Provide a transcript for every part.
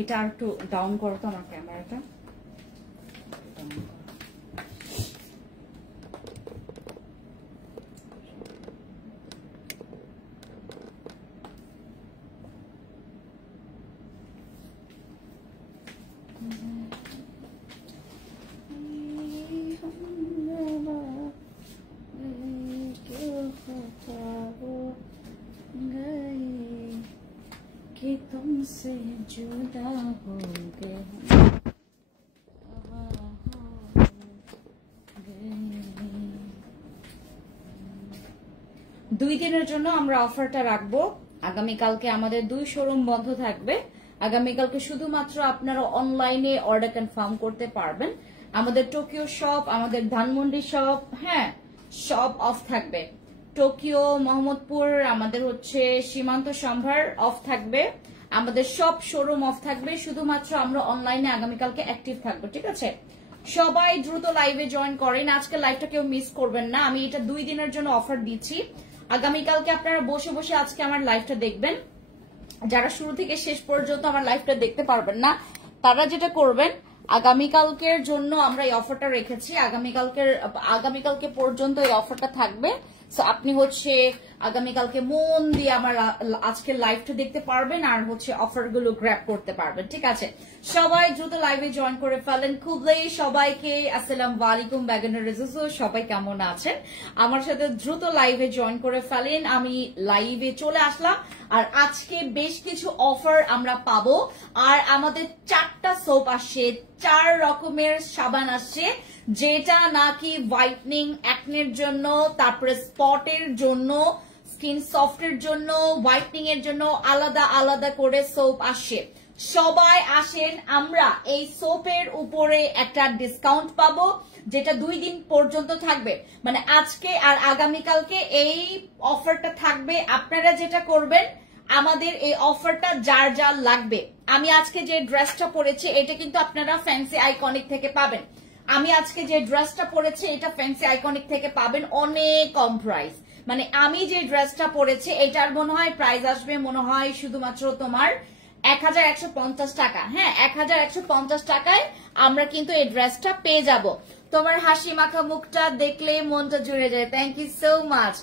এটা আর একটু ডাউন করো তো আমার ক্যামেরাটা। तुमसे जुदा हो गए 2 দিনের জন্য আমরা অফারটা রাখবো। আগামীকালকে আমাদের 2 শোরুম বন্ধ থাকবে। আগামীকালকে শুধুমাত্র আপনারা অনলাইনে অর্ডার কনফার্ম করতে পারবেন। আমাদের টোকিও শপ, আমাদের ধানমন্ডি শপ, হ্যাঁ সব অফ থাকবে। টোকিও, মোহাম্মদপুর, আমাদের হচ্ছে সীমান্ত সম্ভার অফ থাকবে। আমাদের সব শোরুম অফ থাকবে, শুধুমাত্র আমরা অনলাইনে আগামীকালকে অ্যাক্টিভ থাকবো। ঠিক আছে, সবাই দ্রুত লাইভে জয়েন করেন। আজকে লাইভটা কেউ মিস করবেন না। আমি এটা 2 দিনের জন্য অফার দিচ্ছি। আগামীকালকে আপনারা বসে বসে আজকে আমার লাইভটা দেখবেন। যারা শুরু থেকে শেষ পর্যন্ত আমার লাইভটা দেখতে পারবেন না, তারা যেটা করবেন, আগামীকালকের জন্য আমরা এই অফারটা রেখেছি। আগামীকালকে পর্যন্ত এই অফারটা থাকবে। আপনি হচ্ছে আগামীকালকে মন দিয়ে আমার আজকের লাইভটা দেখতে পারবেন আর হচ্ছে অফারগুলো গ্র্যাব করতে পারবেন। ঠিক আছে, সবাই দ্রুত লাইভে জয়েন করে ফেলেন। খুবলেই সবাইকে আসসালামু আলাইকুম। ব্যাগেনার রেজুসু, সবাই কেমন আছেন? আমার সাথে দ্রুত লাইভে জয়েন করে ফেলেন। আমি লাইভে চলে আসলাম আর আজকে বেশ কিছু অফার আমরা পাবো। আর আমাদের 4টা সোপ আসছে, 4 রকমের সাবান আসছে, যেটা নাকি হোয়াইটনিং, অ্যাকনের জন্য, তারপরে স্পটের জন্য, স্কিন সফটের জন্য, হোয়াইটনিং এর জন্য আলাদা আলাদা করে সোপ আসে। সবাই আসেন, আমরা এই সোপের উপরে একটা ডিসকাউন্ট পাবো, যেটা 2 দিন পর্যন্ত থাকবে। মানে আজকে আর আগামীকালকে এই অফারটা থাকবে। আপনারা যেটা করবেন, আমাদের এই অফারটা যার যার লাগবে, আমি আজকে যে ড্রেসটা পরেছি এটা কিন্তু আপনারা ফ্যান্সি আইকনিক থেকে পাবেন। আমি আজকে যে ড্রেসটা পরেছি এটা ফ্যান্সি আইকনিক থেকে পাবেন অনেক কম প্রাইস। মানে আমি যে ড্রেসটা পরেছি এটার মনে হয় প্রাইস আসবে মনে হয় শুধুমাত্র তোমার 1150 টাকা। হ্যাঁ, 1150 টাকায় আমরা কিন্তু এই ড্রেসটা পেয়ে যাব। তোমার হাসি মাখা মুখটা দেখলে মনটা জুড়ে যায়। Thank you so much.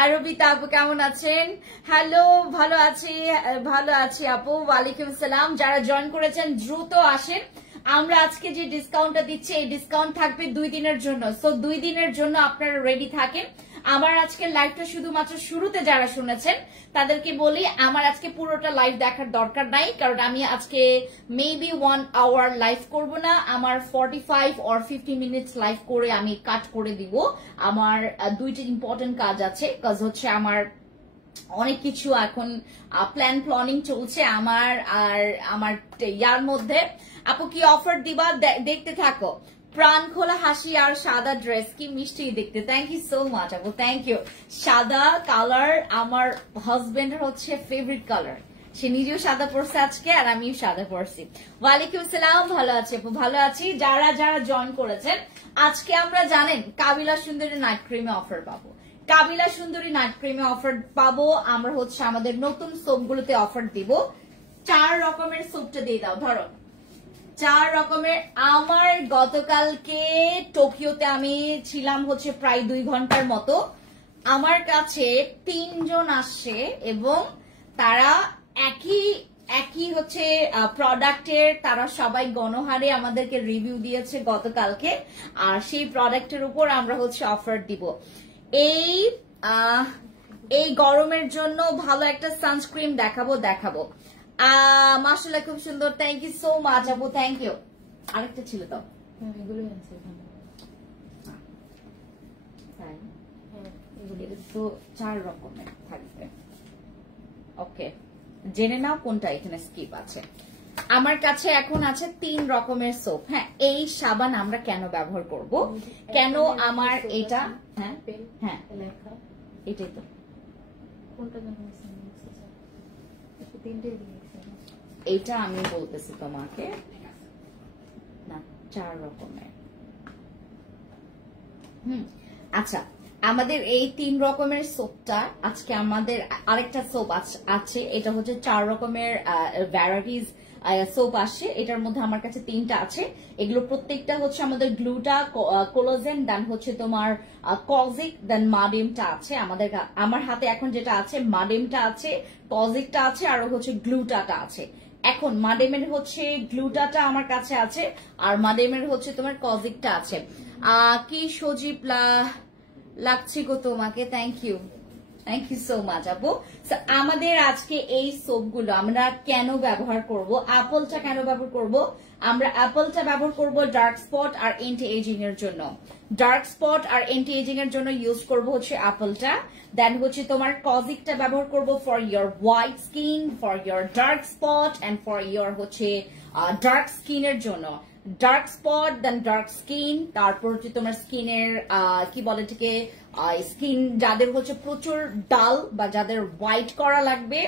আর রবিতা আপু কেমন আছেন? হ্যালো, ভালো আছি আপু। ওয়ালাইকুম সালাম। যারা জয়েন করেছেন দ্রুত আসেন। আমরা আজকে যে ডিসকাউন্টটা দিচ্ছি এই ডিসকাউন্ট থাকবে 2 দিনের জন্য। সো 2 দিনের জন্য আপনারা রেডি থাকেন। আমার আজকের লাইভটা শুধুমাত্র শুরুতে যারা শুনেছেন তাদেরকে বলি, আমার আজকে পুরোটা লাইভ দেখার দরকার নাই, কারণ আমি আজকে মেবি 1 আওয়ার লাইভ করব না। আমার 45 or 50 মিনিটস লাইভ করে আমি কাট করে দিব। আমার 2টি ইম্পর্টেন্ট কাজ আছে। কাজ হচ্ছে আমার অনেক কিছু এখন প্ল্যানিং চলছে আমার আর আমার ইয়ার মধ্যে। আপু কি অফার দিবা? দেখতে থাকো। প্রাণ খোলা হাসি আর সাদা ড্রেস, কি মিষ্টি দেখতে। থ্যাংক ইউ সো মাচ আপু, থ্যাংক ইউ। সাদা কালার আমার হাজবেন্ডের হচ্ছে ফেভারিট কালার। সে নিজেও সাদা পরছে আজকে আর আমিও সাদা পরছি। ওয়ালাইকুম সালাম। ভালো আছি আপু, ভালো আছি। যারা যারা জয়েন করেছেন, আজকে আমরা জানেন কাবিলা সুন্দরী নাইট ক্রিমে অফার পাবো। কাবিলা সুন্দরী নাইট ক্রিমে অফার পাবো। আমরা হচ্ছে আমাদের নতুন সোপগুলোতে অফার দিব। 4 রকমের সোপটা দিয়ে দাও, ধরো 4 রকমের। আমার গতকালকে টোকিওতে আমি ছিলাম হচ্ছে প্রায় 2 ঘন্টার মতো। আমার কাছে 3 জন আসছে এবং তারা একই হচ্ছে প্রোডাক্টের, তারা সবাই গণহারে আমাদেরকে রিভিউ দিয়েছে গতকালকে। আর সেই প্রোডাক্টের উপর আমরা হচ্ছে অফার দিব। এই গরমের জন্য ভালো একটা সানস্ক্রিন দেখাবো। মাশাআল্লাহ, খুব সুন্দর। থ্যাংক ইউ সো মাচ আপু, থ্যাংক ইউ। আরেকটা ছিল তো, এগুলো তো 4 রকমের থাকবে। ওকে, জেনে নাও কোনটা এখানে স্কিপ আছে। আমার কাছে এখন আছে 3 রকমের সোপ। হ্যাঁ, এই সাবান আমরা কেন ব্যবহার করব, কেন আমার এটা, হ্যাঁ হ্যাঁ এটাই তো, এইটা আমি বলতেছি তোমাকে না, 4 রকমের। আচ্ছা, আমাদের এই 3 রকমের সোপটা আজকে আমাদের আরেকটা সোপ আছে, এটা হচ্ছে 4 রকমের ভ্যারাইটিস সোপ আসছে। এটার মধ্যে আমার কাছে 3টা আছে। এগুলো প্রত্যেকটা হচ্ছে আমাদের গ্লুটা, কোলাজেন, দেন হচ্ছে তোমার কজিক, দেন মাডিমটা আছে। আমার হাতে এখন যেটা আছে মাডিমটা আছে, কজিকটা আছে, আর হচ্ছে গ্লুটাটা আছে। এখন মাডেমের হচ্ছে গ্লুটাটা আমার কাছে আছে, আর মাডেমের হচ্ছে তোমার কজিকটা আছে। কি সজীব লাগছে গো তোমাকে, থ্যাংক ইউ সো মাচ আপু। আমাদের আজকে এই সোপগুলো আমরা কেন ব্যবহার করব, অ্যাপলটা কেন ব্যবহার করব? আমরা অ্যাপলটা ব্যবহার করব ডার্ক স্পট আর এন্টি এজিং এর জন্য। ডার্ক স্পট আর এন্টি এজিং এর জন্য ইউজ করব হচ্ছে অ্যাপলটা। দেন হচ্ছে তোমার কজিকটা ব্যবহার করব for your white skin, for your dark spot and for your হচ্ছে ডার্ক স্কিনের জন্য। Dark spot then dark skin, তারপর হচ্ছে তোমার স্কিনের কি বলে থেকে স্কিন যাদের হচ্ছে প্রচুর ডাল বা যাদের হোয়াইট করা লাগবে,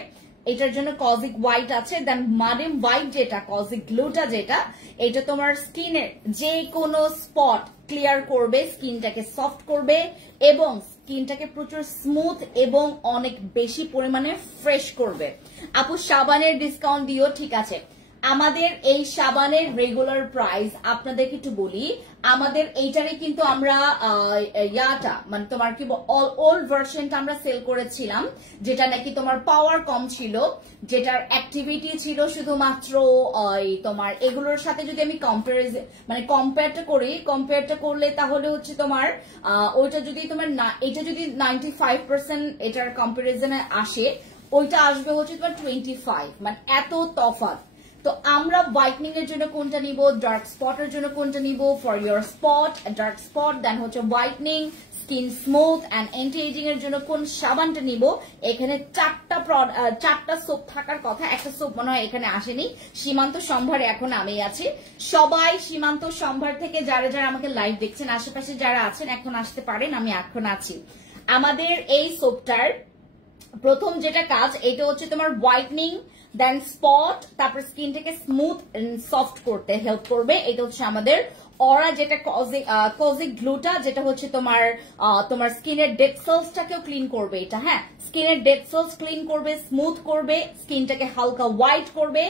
এটার জন্য কজিক হোয়াইট আছে। দেন মাডেম হোয়াইট যেটা, কজিক গ্লুটা যেটা, এটা তোমার স্কিনের যে কোনো স্পট ক্লিয়ার করবে, স্কিনটাকে সফট করবে এবং স্কিনটাকে প্রচুর স্মুথ এবং অনেক বেশি পরিমাণে ফ্রেশ করবে। আপু সাবানের ডিসকাউন্ট দিও, ঠিক আছে। আমাদের এই সাবানের রেগুলার প্রাইস আপনাদেরকে একটু বলি। আমাদের এইটারে কিন্তু আমরা ইয়াটা মানে তোমার কি ওল্ড ভার্সনটা আমরা সেল করেছিলাম, যেটা নাকি তোমার পাওয়ার কম ছিল, যেটার অ্যাক্টিভিটি ছিল শুধুমাত্র তোমার এগুলোর সাথে যদি আমি কম্পেয়ারটা করলে তাহলে হচ্ছে তোমার ওইটা যদি তোমার এটা যদি 95% এটার কম্পারিজনে আসে, ওইটা আসবে হচ্ছে তোমার 25, মানে এত তফাৎ। তো আমরা হোয়াইটনিং এর জন্য কোনটা নিব, ডার্ক স্পটের জন্য কোনটা নিব, for your spot dark spot, then হচ্ছে whitening, skin smooth and anti aging এর জন্য কোন সাবানটা নিব। এখানে 4টা সোপ থাকার কথা, একটা সোপ মনে হয় এখানে আসেনি। সীমান্ত সম্ভারে এখন আমি আছি। সবাই সীমান্ত সম্ভার থেকে যারা যারা আমাকে লাইভ দেখছেন, আশেপাশে যারা আছেন এখন আসতে পারেন, আমি এখন আছি। আমাদের এই সোপটার প্রথম যেটা কাজ, এটা হচ্ছে তোমার হোয়াইটনিং, দেন স্পট, তারপর স্কিনটাকে স্মুথ এন্ড সফট করতে হেল্প করবে। এটা হচ্ছে আমাদের অরা, যেটা কজিক গ্লুটা, যেটা হচ্ছে তোমার স্কিনের ডেড সেলসটাকেও ক্লিন করবে এটা। হ্যাঁ, স্কিনের ডেড সেলস ক্লিন করবে, স্মুথ করবে, স্কিনটাকে হালকা হোয়াইট করবে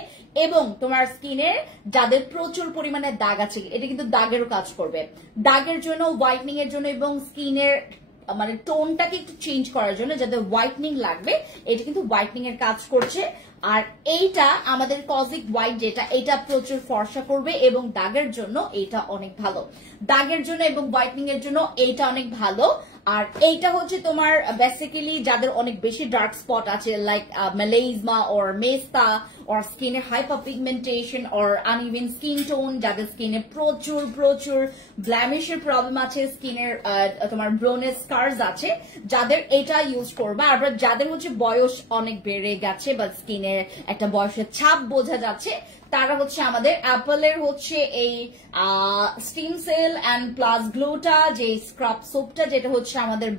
এবং তোমার স্কিনের যাদের প্রচুর পরিমাণে দাগ আছে, এটা কিন্তু দাগেরও কাজ করবে। দাগের জন্য, হোয়াইটনিং এর জন্য এবং স্কিনের মানে টোনটাকে একটু চেঞ্জ করার জন্য যাদের হোয়াইটনিং লাগবে, এটা কিন্তু হোয়াইটনিং এর কাজ করছে। আর এইটা আমাদের কজিক হোয়াইট যেটা, এটা প্রচুর ফর্সা করবে এবং দাগের জন্য এটা অনেক ভালো। দাগের জন্য এবং হোয়াইটনিং এর জন্য এইটা অনেক ভালো। আর এইটা হচ্ছে তোমার বেসিক্যালি যাদের অনেক বেশি ডার্ক স্পট আছে, লাইক মেলেইজমা অর মেস্তা or skin hyperpigmentation or uneven skin tone, যাদের স্কিনে প্রচুর ব্ল্যামিশের প্রবলেম আছে, স্কিনের তোমার ব্রোনের স্কার্স আছে, যাদের এটা ইউজ করবে। আর যাদের হচ্ছে বয়স অনেক বেড়ে গেছে বা স্কিনের একটা বয়সের ছাপ বোঝা যাচ্ছে, তারা হচ্ছে আমাদের অ্যাপলের হচ্ছে এই স্টিম সেল অ্যান্ড প্লাস গ্লোটা যে স্ক্রাব সোপটা, যেটা হচ্ছে আমাদের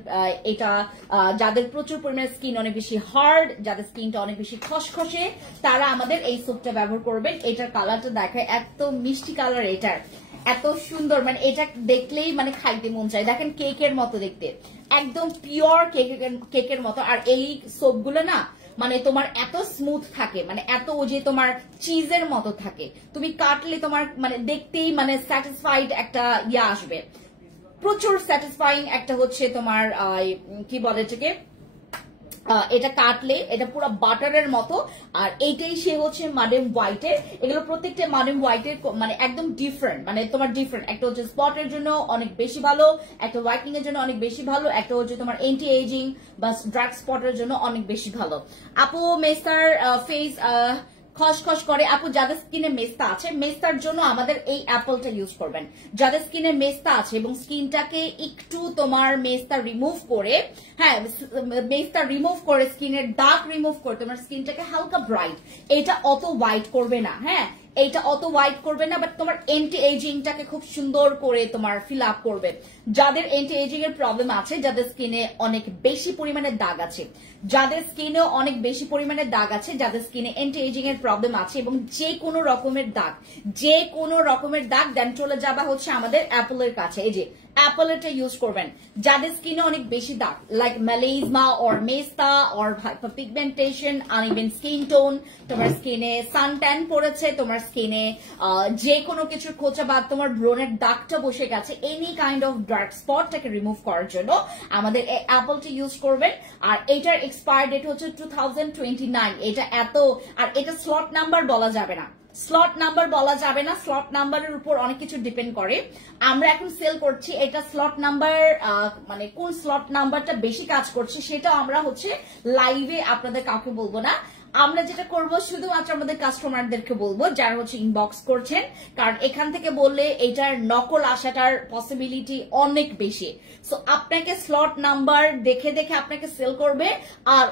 এটা যাদের প্রচুর পরিমাণে স্কিন অনেক বেশি হার্ড, যাদের স্কিনটা অনেক বেশি খসখসে, তারা আমাদের এই সোপটা ব্যবহার করবেন। এটার কালারটা দেখায়, এত মিষ্টি কালার, এটার এত সুন্দর, মানে এটা দেখলেই মানে খাইতে মন চায়। দেখেন কেকের মতো দেখতে, একদম পিওর কেকের মতো। আর এই সোপগুলো না মানে তোমার এত স্মুথ থাকে, মানে এত যে তোমার চিজের মতো থাকে, তুমি কাটলে তোমার মানে দেখতেই মানে স্যাটিসফাইড একটা ইয়া আসবে, প্রচুর স্যাটিসফাইং একটা হচ্ছে তোমার কি বলে এটাকে, এটা কাটলে এটা পুরো বাটারের মতো। আর এইটাই সে হচ্ছে মাডেম হোয়াইটের। এগুলো প্রত্যেকটা মাডেম হোয়াইটের মানে একদম ডিফারেন্ট, মানে তোমার ডিফারেন্ট। একটা হচ্ছে স্পটের জন্য অনেক বেশি ভালো, একটা হোয়াইটনিং এর জন্য অনেক বেশি ভালো, একটা হচ্ছে তোমার এন্টি এজিং বা ডার্ক স্পটের জন্য অনেক বেশি ভালো। আপু মেস্তার ফেস খসখস করে, আপু যাদের স্কিনে মেস্তা আছে, মেস্তার জন্য আমাদের এই অ্যাপলটা ইউজ করবেন। যাদের স্কিনে মেস্তা আছে এবং স্কিনটাকে একটু তোমার মেস্তা রিমুভ করে, হ্যাঁ মেস্তা রিমুভ করে, স্কিনের দাগ রিমুভ করে তোমার স্কিনটাকে হালকা ব্রাইট, এটা অত হোয়াইট করবে না। হ্যাঁ, এইটা অত হোয়াইট করবে না, বাট তোমার এন্টি এজিংটাকে খুব সুন্দর করে তোমার ফিল আপ করবে। যাদের এন্টি এজিং এর প্রবলেম আছে, যাদের স্কিনে অনেক বেশি পরিমাণে দাগ আছে, যাদের স্কিনে অনেক বেশি পরিমাণে দাগ আছে, যাদের স্কিনে অ্যান্টি এজিং এর প্রবলেম আছে এবং যে কোনো রকমের দাগ দেন চলে যাবা হচ্ছে আমাদের অ্যাপলের কাছে। এই যে অ্যাপলেরটা ইউজ করবেন। যাদের স্কিনে অনেক বেশি দাগ লাইক মেলাজমা অর মেস্তা or pigmentation, uneven skin tone, তোমার স্কিনে সানট্যান পড়েছে, তোমার স্কিনে যে কোনো কিছুর খোঁচা বা তোমার ব্রণের দাগটা বসে গেছে, এনি কাইন্ড অফ ডার্ক স্পটটাকে রিমুভ করার জন্য আমাদের এই অ্যাপলটা ইউজ করবেন। আর এটার এক্সপায়ার ডেট হচ্ছে 2029। এটা আর এটা স্লট নাম্বার বলা যাবে না, স্লট নাম্বারের উপর অনেক কিছু ডিপেন্ড করে। আমরা এখন সেল করছি এটা স্লট নাম্বার, মানে কোন স্লট নাম্বারটা বেশি কাজ করছে সেটা আমরা হচ্ছে লাইভে আপনাদের কাউকে বলবো না। আমরা যেটা করব শুধুমাত্র আমাদের কাস্টমারদেরকে বলবো যারা হচ্ছে ইনবক্স করছেন, কারণ এখান থেকে বললে এটার নকল আসাটার পসিবিলিটি অনেক বেশি। সো আপনাকে স্লট নাম্বার দেখে দেখে আপনাকে সেল করবে, আর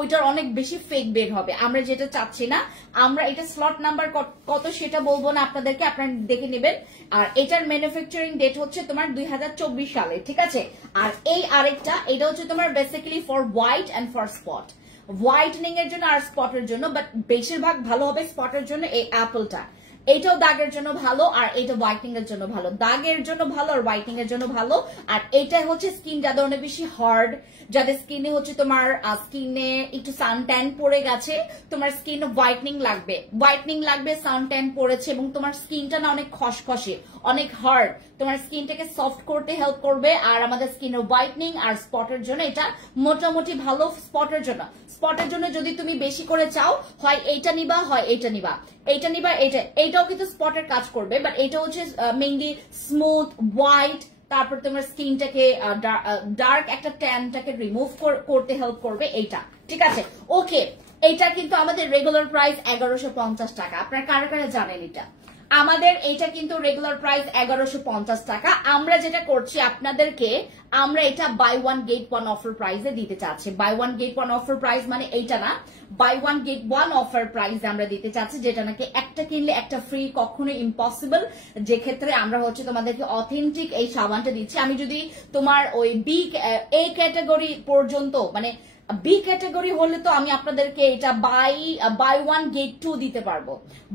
ওইটার অনেক বেশি ফেক বের হবে। আমরা যেটা চাচ্ছি না, আমরা এটা স্লট নাম্বার কত সেটা বলবো না আপনাদেরকে, আপনারা দেখে নেবেন। আর এটার ম্যানুফ্যাকচারিং ডেট হচ্ছে তোমার 2024 সালে, ঠিক আছে। আর এই আরেকটা, এটা হচ্ছে তোমার basically for white and for spot, whitening এর জন্য আর স্পটের জন্য, বাট বেশিরভাগ ভালো হবে স্পটের জন্য এই অ্যাপলটা। এটাও দাগের জন্য ভালো আর এটা হোয়াইটনিং এর জন্য ভালো, দাগের জন্য ভালো আর হোয়াইটনিং এর জন্য ভালো। আর এটা হচ্ছে স্কিন যাদের অনেক বেশি হার্ড, যাদের স্কিনে হচ্ছে তোমার স্কিনে একটু সানট্যান পড়ে গেছে, তোমার স্কিন হোয়াইটনিং লাগবে, সানট্যান পড়েছে এবং তোমার স্কিনটা না অনেক খসখসে, অনেক হার্ড, তোমার স্কিনটাকে সফট করতে হেল্প করবে। আর আমাদের স্কিনের হোয়াইটনিং আর স্পটের জন্য এটা মোটামুটি ভালো। স্পটের জন্য যদি তুমি বেশি করে চাও, হয় এইটা নিবা, হয় এইটা নিবা, এইটাও কিন্তু স্পটের কাজ করবে, বাট এটা হচ্ছে মেইনলি স্মুথ হোয়াইট, তারপর তোমার স্কিনটাকে ডার্ক একটা ট্যানটাকে রিমুভ করতে হেল্প করবে এইটা, ঠিক আছে। ওকে, এইটা কিন্তু আমাদের রেগুলার প্রাইস 1150 টাকা। আপনারা কারা কারা জানেন এটা? আমাদের এটা কিন্তু রেগুলার প্রাইস 1150 টাকা। আমরা যেটা করছি আপনাদেরকে, আমরা এটা buy one get one offer প্রাইসে দিতে চাচ্ছি। Buy one get one offer price মানে এইটা না, buy one get one offer price আমরা দিতে চাচ্ছি, যেটা নাকি একটা কিনলে একটা ফ্রি কখনোই ইম্পসিবল। যে ক্ষেত্রে আমরা হচ্ছে তোমাদেরকে অথেন্টিক এই সাবানটা দিচ্ছি। আমি যদি তোমার ওই এ ক্যাটাগরি পর্যন্ত, মানে বি ক্যাটাগরি হলে তো আমি আপনাদেরকে এটা বাই ওয়ান গেট টু দিতে পারবো,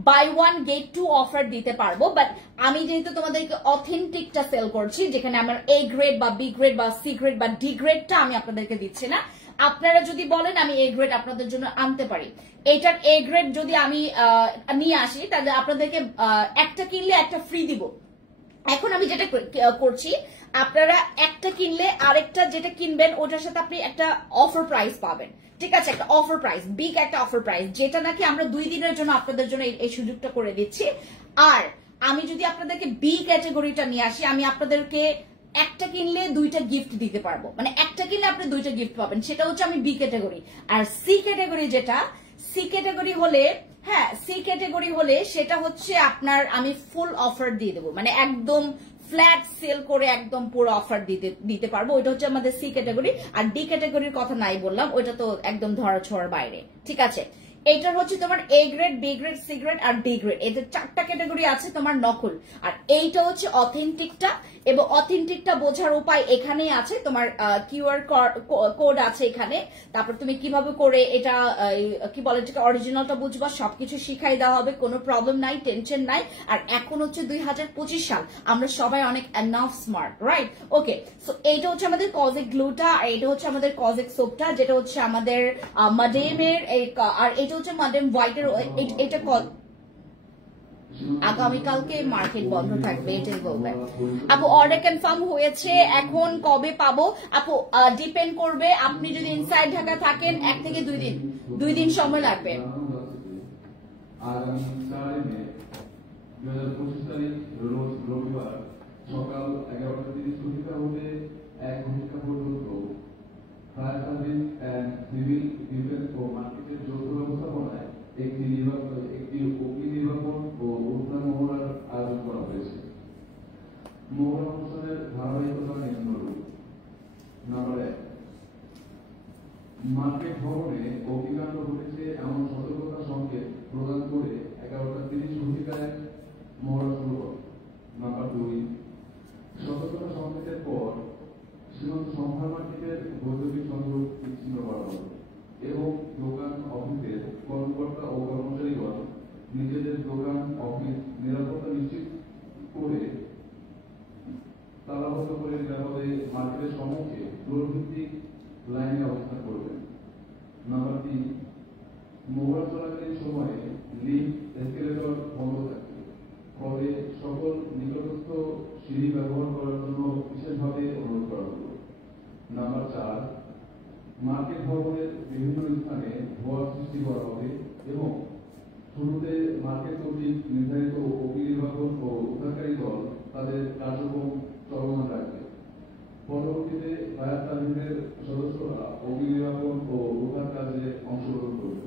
buy one get two offer দিতে পারবো। বাট আমি যেহেতু তোমাদেরকে অথেন্টিকটা সেল করছি, যেখানে আমার এ গ্রেড বা বি গ্রেড বা সি গ্রেড বা ডি গ্রেডটা আমি আপনাদেরকে দিচ্ছি না। আপনারা যদি বলেন আমি এ গ্রেড আপনাদের জন্য আনতে পারি, এটার এ গ্রেড যদি আমি নিয়ে আসি, তাহলে আপনাদেরকে একটা কিনলে একটা ফ্রি দিব। এখন আমি যেটা করছি, আপনারা একটা কিনলে আরেকটা যেটা কিনবেন ওটার সাথে আপনি একটা অফার প্রাইস পাবেন, ঠিক আছে, একটা অফার প্রাইস, বিগ একটা অফার প্রাইস, যেটা নাকি আমরা 2 দিনের জন্য আপনাদের জন্য এই সুযোগটা করে দিচ্ছি। আর আমি যদি আপনাদেরকে বি ক্যাটাগরিটা নিয়ে আসি, আমি আপনাদেরকে একটা কিনলে 2টা গিফট দিতে পারবো, মানে একটা কিনলে আপনি 2টা গিফট পাবেন, সেটা হচ্ছে আমি বি ক্যাটাগরি। আর সি ক্যাটাগরি যেটা, সি ক্যাটাগরি হলে সেটা হচ্ছে আপনার আমি ফুল অফার দিয়ে দেবো, মানে একদম ফ্ল্যাট সেল করে একদম পুরো অফার দিতে পারবো। ওইটা হচ্ছে আমাদের সি ক্যাটাগরি। আর ডি ক্যাটাগরির কথা নাই বললাম, ওইটা তো একদম ধরা ছোঁয়ার বাইরে, ঠিক আছে। এইটার হচ্ছে তোমার A grade, B grade, C grade আর ডি গ্রেড, এদের 4টা ক্যাটাগরি আছে তোমার নকল। আর এইটা হচ্ছে অথেন্টিকটা, এবং অথেন্টিকটা বোঝার উপায় এখানেই আছে, তোমার কিউআর কোড আছে এখানে। তারপর তুমি কিভাবে করে এটা কি বলে এটাকে অরিজিনালটা বুঝবা, সবকিছু শিখাই দেওয়া হবে, কোনো প্রবলেম নাই, টেনশন নাই। আর এখন হচ্ছে 2025 সাল, আমরা সবাই অনেক এনাফ স্মার্ট, রাইট? ওকে, সো এইটা হচ্ছে আমাদের কজিক গ্লুটা, আর এটা হচ্ছে আমাদের কজিক সোপটা, যেটা হচ্ছে আমাদের মাডেমের, আর এটা হচ্ছে মাডেম হোয়াইটের। এটা আগামীকালকে মার্কেট বন্ধ থাকবে, এটাই বলবেন। আপু অর্ডার কনফার্ম হয়েছে, এখন কবে পাবো? আপু ডিপেন্ড করবে, আপনি যদি ইনসাইড ঢাকা থাকেন 1 থেকে 2 দিন সময় লাগবে। আগামী 4 মে 2025 তারিখ রোজ রবিবার সকাল 11:30 হতে 1 ঘন্টা পর্যন্ত fire service and civil defence ও মার্কেটের যৌথ ব্যবস্থাপনায় একটি অগ্নি নির্বাপন ও উদ্যান মহড়ার আয়োজন করা হয়েছে। মহড়া অনুষ্ঠানের ধারাবাহিকতা নিম্নরূপ। নাম্বার 1, মার্কেট ভবনে অগ্নিকাণ্ড ঘটেছে এমন সতর্কতা সংকেত প্রদান করে 11:30 মহড়া শুরু করে। নাম্বার 2, সতর্কতা সংকেতের পর সীমান্ত সংহার মার্কেটের বৈদ্যুতিক সংযোগ বিচ্ছিন্ন করা হবে। নিজেদের দোকান, অফিস নিরাপত্তা নিশ্চিত করে তালাবদ্ধ করে নিরাপদে মার্কেটের সম্মুখে ফ্লোরভিত্তিক লাইনে অবস্থান করবেন। নাম্বার 3, মোবাইল চলাকালীন সময়ে লিফট, এসকেলেটর বন্ধ থাকবে, ফলে সকল নিকটস্থ সিঁড়ি ব্যবহার করার জন্য বিশেষভাবে অনুরোধ করা হলো। নাম্বার 4, মার্কেট ভবনের বিভিন্ন স্থানে ধোঁয়া সৃষ্টি করা হবে এবং শুরুতে মার্কেট কর্তৃক নির্ধারিত অগ্নিনির্বাপক ও উদ্ধারকারী দল তাদের কার্যক্রম চলমান রাখবে। পরবর্তীতে ফায়ার সার্ভিসের সদস্যরা অগ্নিনির্বাপন ও উদ্ধার কাজে অংশগ্রহণ করবে।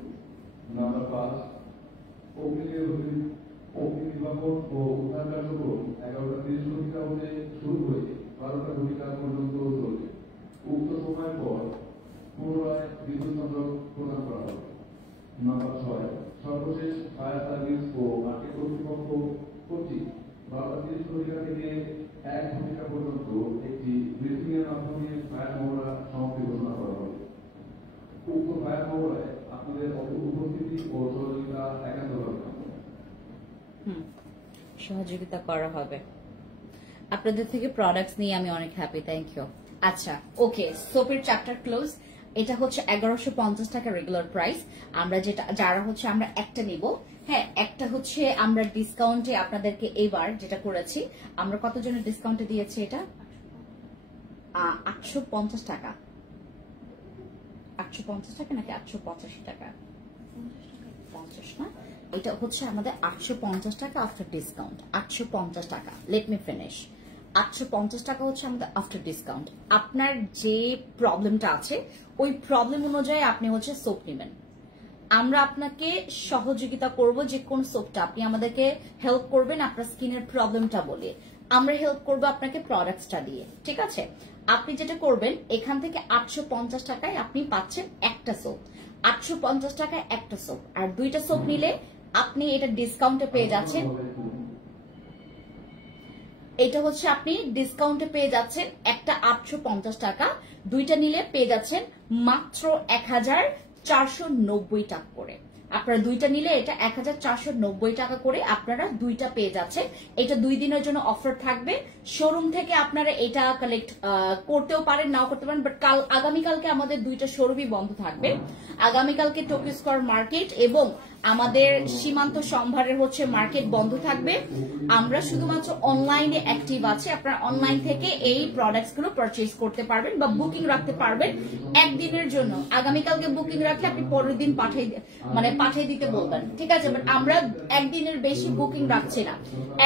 নাম্বার 5, অগ্নিনির্বাপন ও উদ্ধার কার্যক্রম 11:30 ঘটিকা হতে শুরু হয়ে 12টা ঘটিকা পর্যন্ত চলবে। উক্ত সময়ের পর পুনরায় বিদ্যুৎ সংযোগ প্রদান করা হবে। নাম্বার 6, সর্বশেষ ফায়ার সার্ভিস ও মার্কেট কর্তৃপক্ষ কর্তৃক 12:30 ঘটিকা থেকে 1 ঘটিকা পর্যন্ত একটি ব্রিফিং এর মাধ্যমে ফায়ার মহড়া সমাপ্তি ঘোষণা করা হবে। উক্ত ফায়ার মহড়ায় আপনাদের উপস্থিতি ও সহযোগিতা একান্তভাবে সহযোগিতা করা হবে। আপনাদের থেকে প্রোডাক্টস নিয়ে আমি অনেক হ্যাপি, থ্যাংক ইউ। আচ্ছা, ওকে, সোপের চ্যাপ্টার ক্লোজ। এটা হচ্ছে 1150 টাকা রেগুলার প্রাইস। আমরা যারা হচ্ছে আমরা একটা নিব, হ্যাঁ, একটা হচ্ছে আমরা ডিসকাউন্টে আপনাদেরকে এবার যেটা করেছি, আমরা কত জনের ডিসকাউন্টে দিয়েছি এটা 850 টাকা। 850 টাকা নাকি 885 টাকা? 50 না, এটা হচ্ছে আমাদের 850 টাকা আফটার ডিসকাউন্ট। 850 টাকা, লেট মি ফিনিশ। 850 টাকা হচ্ছে আমাদের আফটার ডিসকাউন্ট। আপনার যে প্রবলেমটা আছে ওই প্রবলেম অনুযায়ী আপনি হচ্ছে সোপ নেবেন। আমরা আপনাকে সহযোগিতা করব, যে কোন সোপটা আপনি আমাদেরকে হেল্প করবেন আপনার স্কিনের প্রবলেমটা বলে, আমরা হেল্প করবো আপনাকে প্রোডাক্টসটা দিয়ে, ঠিক আছে? আপনি যেটা করবেন, এখান থেকে 850 টাকায় আপনি পাচ্ছেন একটা সোপ। 850 টাকায় একটা সোপ, আর 2টা সোপ নিলে আপনি এটা ডিসকাউন্টে পেয়ে যাচ্ছেন। এটা হচ্ছে আপনি ডিসকাউন্টে পেয়ে যাচ্ছেন একটা 850 টাকা, 2টা নিলে পেয়ে যাচ্ছেন মাত্র 1490 টাকা করে। আপনারা 2টা নিলে এটা 1490 টাকা করে আপনারা 2টা পেয়ে যাচ্ছেন। এটা 2 দিনের জন্য অফার থাকবে। শোরুম থেকে আপনারা এটা কালেক্ট করতেও পারেন, নাও করতে পারেন, বাট আগামীকালকে আমাদের 2টা শোরুমই বন্ধ থাকবে। আগামীকালকে টোকিও স্কয়ার মার্কেট এবং আমাদের সীমান্ত সম্ভারের হচ্ছে মার্কেট বন্ধ থাকবে। আমরা শুধুমাত্র অনলাইনে অ্যাক্টিভ আছি। আপনারা অনলাইন থেকে এই প্রোডাক্টস গুলো পারচেজ করতে পারবেন বা বুকিং রাখতে পারবেন একদিনের জন্য। আগামীকালকে বুকিং রাখলে আপনি পরের দিন পাঠিয়ে দিতে বলবেন, ঠিক আছে? বাট আমরা একদিনের বেশি বুকিং রাখছি না,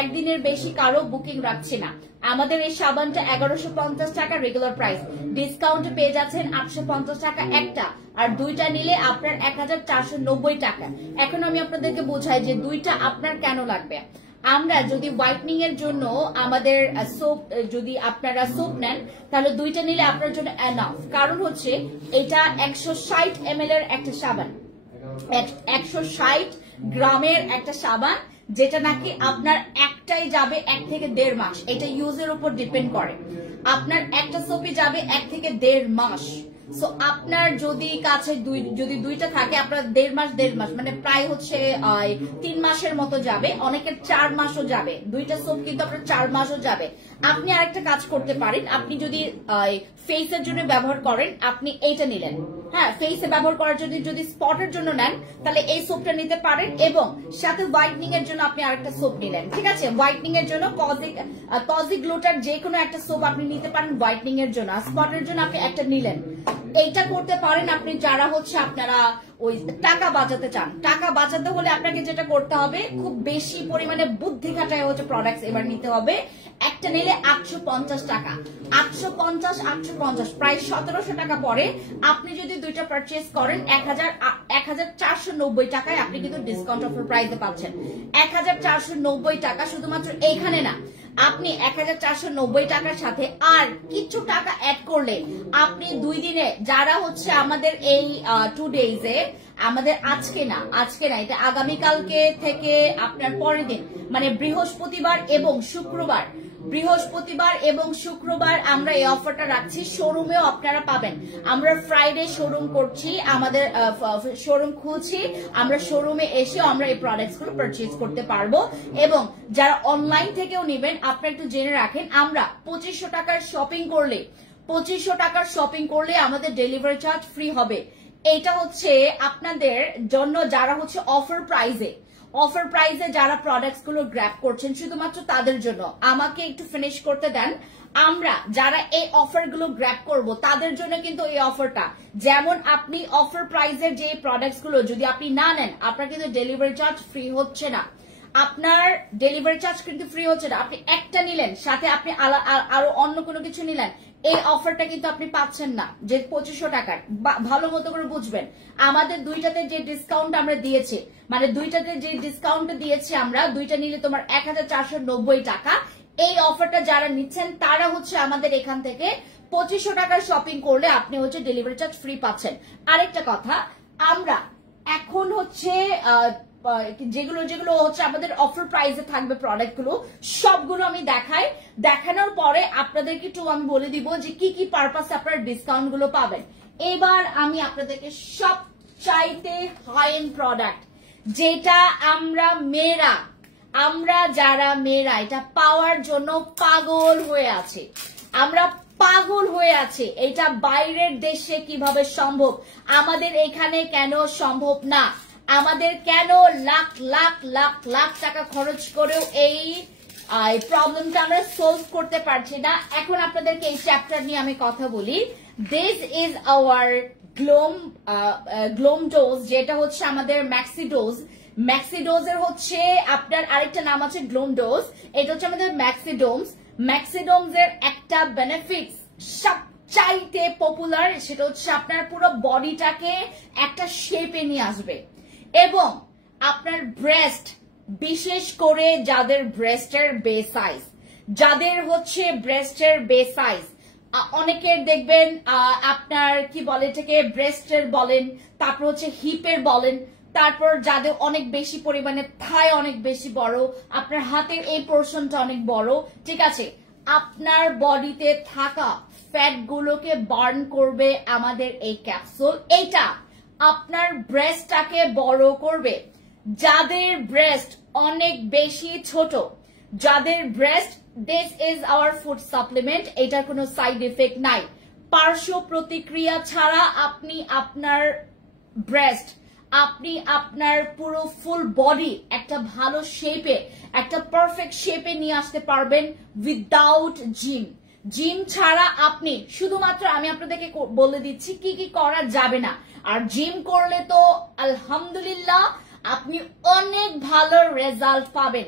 একদিনের বেশি কারো বুকিং রাখছি না। আমাদের এই সাবানটা 1150 টাকা রেগুলার প্রাইস, ডিসকাউন্টে পেয়ে যাচ্ছেন 850 টাকা একটা, আর 2টা নিলে আপনার 1490 টাকা। এখন আমি আপনাদেরকে বোঝাই যে 2টা আপনার কেন লাগবে। আমরা যদি হোয়াইটনিং এর জন্য আমাদের সোপ, যদি আপনারা সোপ নেন তাহলে 2টা নিলে আপনার জন্য এনাফ। কারণ হচ্ছে এটা 160 ml এর একটা সাবান, 160 গ্রামের একটা সাবান, যেটা নাকি আপনার একটাই যাবে 1 থেকে 1.5 মাস। এটা ইউজের উপর ডিপেন্ড করে। আপনার একটা সোপই যাবে 1 থেকে 1.5 মাস। সো আপনার যদি কাছে যদি 2টা থাকে, আপনার 1.5 মাস মানে প্রায় হচ্ছে 3 মাসের মতো যাবে, অনেকের 4 মাসও যাবে। 2টা সোপ কিন্তু আপনার 4 মাসও যাবে। আপনি আরেকটা কাজ করতে পারেন, আপনি যদি ফেসের জন্য ব্যবহার করেন, আপনি এইটা নিলেন, হ্যাঁ, ফেসে ব্যবহার করার জন্য যদি স্পটের জন্য নেন তাহলে এই সোপটা নিতে পারেন, এবং সাথে হোয়াইটনিং এর জন্য আপনি আরেকটা সোপ নিলেন, ঠিক আছে? হোয়াইটনিং এর জন্য কজি গ্লোটার যে কোনো একটা সোপ আপনি নিতে পারেন হোয়াইটনিং এর জন্য, আর স্পটের জন্য আপনি একটা নিলেন। এইটা করতে পারেন আপনি যারা হচ্ছে আপনারা ওই টাকা বাঁচাতে চান। টাকা বাঁচাতে হলে আপনাকে যেটা করতে হবে, খুব বেশি পরিমাণে বুদ্ধি খাটায় হচ্ছে প্রোডাক্টস এবার নিতে হবে। একটা নিলে 850 টাকা, 850 প্রায় 1700 টাকা পরে। আপনি যদি 2টা পারচেজ করেন 1490 টাকায় আপনি কিন্তু ডিসকাউন্ট অফার প্রাইসে পাচ্ছেন। 1490 টাকা শুধুমাত্র এইখানে না, আপনি 1490 টাকার সাথে আর কিছু টাকা অ্যাড করলে আপনি 2 দিনে, যারা হচ্ছে আমাদের এই 2 ডেজে, আমাদের আজকে না এটা আগামীকালকে থেকে আপনার পরের দিন মানে বৃহস্পতিবার এবং শুক্রবার বৃহস্পতিবার এবং শুক্রবার আমরা এই অফারটা রাখছি, শোরুমেও আপনারা পাবেন। আমরা ফ্রাইডে শোরুম করছি, আমাদের শোরুম খুলছি, আমরা শোরুমে এসেও আমরা এই প্রোডাক্টস গুলো পারচেজ করতে পারবো। এবং যারা অনলাইন থেকেও নেবেন আপনারা একটু জেনে রাখেন, আমরা 2500 টাকার শপিং করলে 2500 টাকার শপিং করলে আমাদের ডেলিভারি চার্জ ফ্রি হবে। এটা হচ্ছে আপনাদের জন্য যারা হচ্ছে অফার প্রাইজে যারা প্রোডাক্টস গুলো গ্র্যাব করছেন, শুধুমাত্র তাদের জন্য। আমাকে একটু ফিনিশ করতে দেন। আমরা যারা এই অফার গুলো গ্র্যাব করবো তাদের জন্য কিন্তু এই অফারটা, যেমন আপনি অফার প্রাইজের যে প্রোডাক্টস গুলো যদি আপনি না নেন, আপনার কিন্তু ডেলিভারি চার্জ ফ্রি হচ্ছে না। আপনার ডেলিভারি চার্জ কিন্তু ফ্রি হচ্ছে না। আপনি একটা নিলেন, সাথে আপনি আরো অন্য কোনো কিছু নিলেন, এই অফারটা কিন্তু আপনি পাচ্ছেন না। যে 2500 টাকার, ভালো মতো করে বুঝবেন, আমাদের দুইটাতে যে ডিসকাউন্ট আমরা দিয়েছি, মানে দুইটাতে যে ডিসকাউন্ট দিয়েছি আমরা, দুইটা নিলে তোমার 1490 টাকা। এই অফারটা যারা নিচ্ছেন তারা হচ্ছে আমাদের এখান থেকে 2500 টাকার শপিং করলে আপনি হচ্ছে ডেলিভারি চার্জ ফ্রি পাচ্ছেন। আরেকটা কথা, আমরা এখন হচ্ছে যেগুলো হচ্ছে আমাদের অফার প্রাইসে থাকবে প্রোডাক্ট গুলো, সবগুলো আমি দেখাই। দেখানোর পরে আপনাদেরকে একটু আমি বলে দিব যে কি কি পারপাসে আপনারা ডিসকাউন্ট গুলো পাবেন। এবার আমি আপনাদেরকে সবচাইতে হাই এন্ড প্রোডাক্ট, যেটা আমরা যারা মেয়েরা এটা পাওয়ার জন্য পাগল হয়ে আছে, আমরা পাগল হয়ে আছে। এটা বাইরের দেশে কিভাবে সম্ভব, আমাদের এখানে কেন সম্ভব না? আমাদের কেন লাখ লাখ লাখ লাখ টাকা খরচ করেও এই প্রবলেমটা আমরা সলভ করতে পারছি না? এখন আপনাদেরকে এই চ্যাপ্টার নিয়ে আমি কথা বলি। দিস ইজ আওয়ার গ্লোম ডোজ, যেটা হচ্ছে আমাদের ম্যাক্সিডোজ। ম্যাক্সিডোজের হচ্ছে আপনার আরেকটা নাম আছে গ্লোম ডোজ। এটা হচ্ছে আমাদের ম্যাক্সিডোমস এর একটা বেনিফিটস সবচাইতে পপুলার, সেটা হচ্ছে আপনার পুরো বডিটাকে একটা শেপে নিয়ে আসবে। এবং আপনার ব্রেস্ট, বিশেষ করে যাদের ব্রেস্টের বে সাইজ, অনেকের দেখবেন আপনার কি বলে এটাকে, ব্রেস্টের বলেন, তারপর হচ্ছে হিপের বলেন, তারপর যাদের অনেক বেশি পরিমাণে থাই অনেক বেশি বড়, আপনার হাতের এই পোর্শনটা অনেক বড়, ঠিক আছে, আপনার বডিতে থাকা ফ্যাট গুলোকে বার্ন করবে আমাদের এই ক্যাপসুল। এটা আপনার ব্রেস্টটাকে বড় করবে। যাদের ব্রেস্ট অনেক বেশি ছোট, যাদের breast, this is our food supplement. এটার কোনো সাইড এফেক্ট নাই, পার্শ্ব প্রতিক্রিয়া ছাড়া আপনি আপনার ব্রেস্ট, আপনি আপনার পুরো ফুল বডি একটা ভালো শেপে, একটা পারফেক্ট শেপে নিয়ে আসতে পারবেন উইদাউট জিম ছাড়া। আপনি শুধুমাত্র, আমি আপনাদেরকে বলে দিচ্ছি কি কি করা যাবে না। আর জিম করলে তো আলহামদুলিল্লাহ আপনি অনেক ভালো রেজাল্ট পাবেন,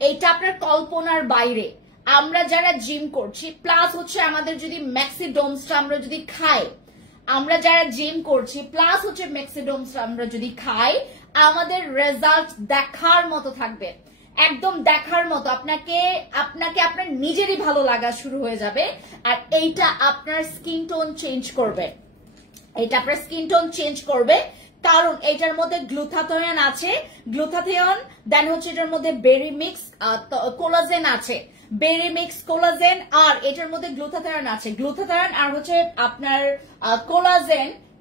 এটা আপনার কল্পনার বাইরে। আমরা যারা জিম করছি, প্লাস হচ্ছে আমাদের যদি ম্যাক্সিডোমসটা আমরা যদি খাই, আমরা যারা জিম করছি প্লাস হচ্ছে ম্যাক্সিডোমস আমরা যদি খাই, আমাদের রেজাল্ট দেখার মতো থাকবে, একদম দেখার মতো। আপনাকে আপনার নিজেরই ভালো লাগা শুরু হয়ে যাবে। আর এইটা আপনার স্কিন টোন চেঞ্জ করবে, কারণ এটার মধ্যে গ্লুথাথিয়ন আছে, দেন হচ্ছে এটার মধ্যে বেরি মিক্স কোলাজেন আছে, বেরি মিক্স কোলাজেন, আর এটার মধ্যে গ্লুথাথিয়ন আছে, আর হচ্ছে আপনার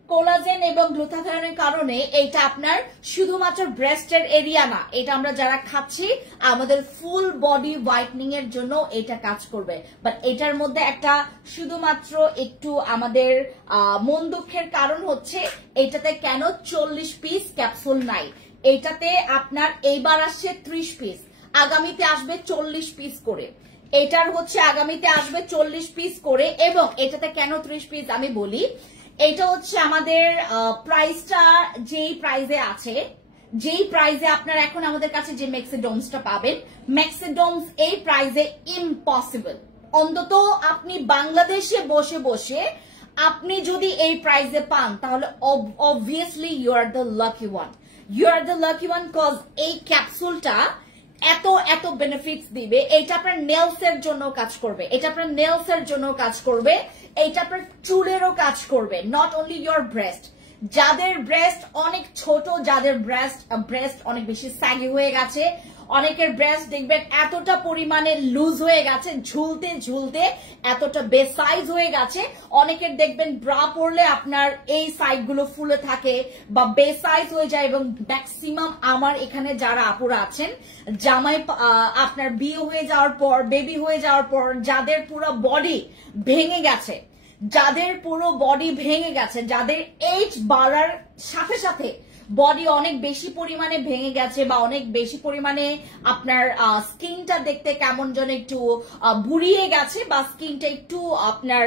কোলাজেন এবং গ্লুথাথিয়নের কারণে এইটা আপনার শুধুমাত্র ব্রেস্টের এরিয়া না, এটা আমরা যারা খাচ্ছি আমাদের ফুল বডি হোয়াইটনিং এর জন্য এটা কাজ করবে। বাট এটার মধ্যে একটা শুধুমাত্র একটু আমাদের মন দুঃখের কারণ হচ্ছে এটাতে কেন 40 পিস ক্যাপসুল নাই। এটাতে আপনার এইবার আসছে 30 পিস, আগামীতে আসবে 40 পিস করে। এটার হচ্ছে আগামীতে আসবে 40 পিস করে। এবং এটাতে কেন 30 পিস আমি বলি, এটা হচ্ছে আমাদের প্রাইসটা যেই প্রাইজে আপনারা এখন আমাদের কাছে যে ম্যাক্সিডোমসটা পাবেন, ম্যাক্সিডোমস এই প্রাইজে ইম্পসিবল। অন্তত আপনি বাংলাদেশে বসে বসে আপনি যদি এই প্রাইজে পান, তাহলে obviously you are the lucky one, cause এই ক্যাপসুলটা এত বেনিফিটস দিবে। এটা আপনার নেলস এর জন্য কাজ করবে, এটা আপনার চুলেরও কাজ করবে, নট অনলি ইয়োর ব্রেস্ট। যাদের ব্রেস্ট অনেক ছোট, যাদের ব্রেস্ট অনেক বেশি স্যাগি হয়ে গেছে, অনেকের ব্রেস্ট দেখবেন এতটা পরিমাণে লুজ হয়ে গেছে, ঝুলতে ঝুলতে এতটা বেসাইজ হয়ে গেছে, অনেকের দেখবেন ব্রা পরলে আপনার এই সাইড গুলো ফুলে থাকে বা বেসাইজ হয়ে যায়। এবং ম্যাক্সিমাম আমার এখানে যারা আপুরা আছেন, জামাই আপনার বিয়ে হয়ে যাওয়ার পর, বেবি হয়ে যাওয়ার পর যাদের পুরো বডি ভেঙে গেছে, যাদের পুরো বডি ভেঙে গেছে, যাদের এজ বাড়ার সাথে সাথে বডি অনেক বেশি পরিমাণে ভেঙে গেছে বা অনেক বেশি পরিমাণে আপনার স্কিনটা দেখতে কেমন যেন একটু বুড়িয়ে গেছে বা স্কিনটা একটু আপনার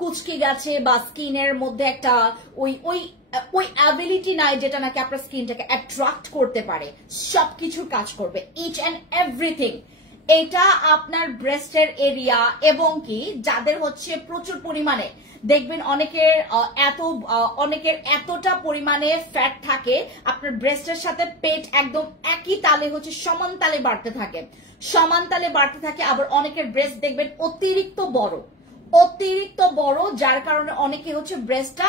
কুচকে গেছে বা স্কিনের মধ্যে একটা ওই অ্যাবিলিটি নাই যেটা নাকি আপনার স্কিনটাকে অ্যাট্রাক্ট করতে পারে, সবকিছুর কাজ করবে, ইচ অ্যান্ড এভরিথিং। এটা আপনার ব্রেস্টের এরিয়া এবং কি যাদের হচ্ছে প্রচুর পরিমাণে দেখবেন অনেকের এতটা পরিমাণে ফ্যাট থাকে, আপনার ব্রেস্টের সাথে পেট একদম একই তালে হচ্ছে সমান তালে বাড়তে থাকে। আবার অনেকের ব্রেস্ট দেখবেন অতিরিক্ত বড়, যার কারণে অনেকে হচ্ছে ব্রেস্টটা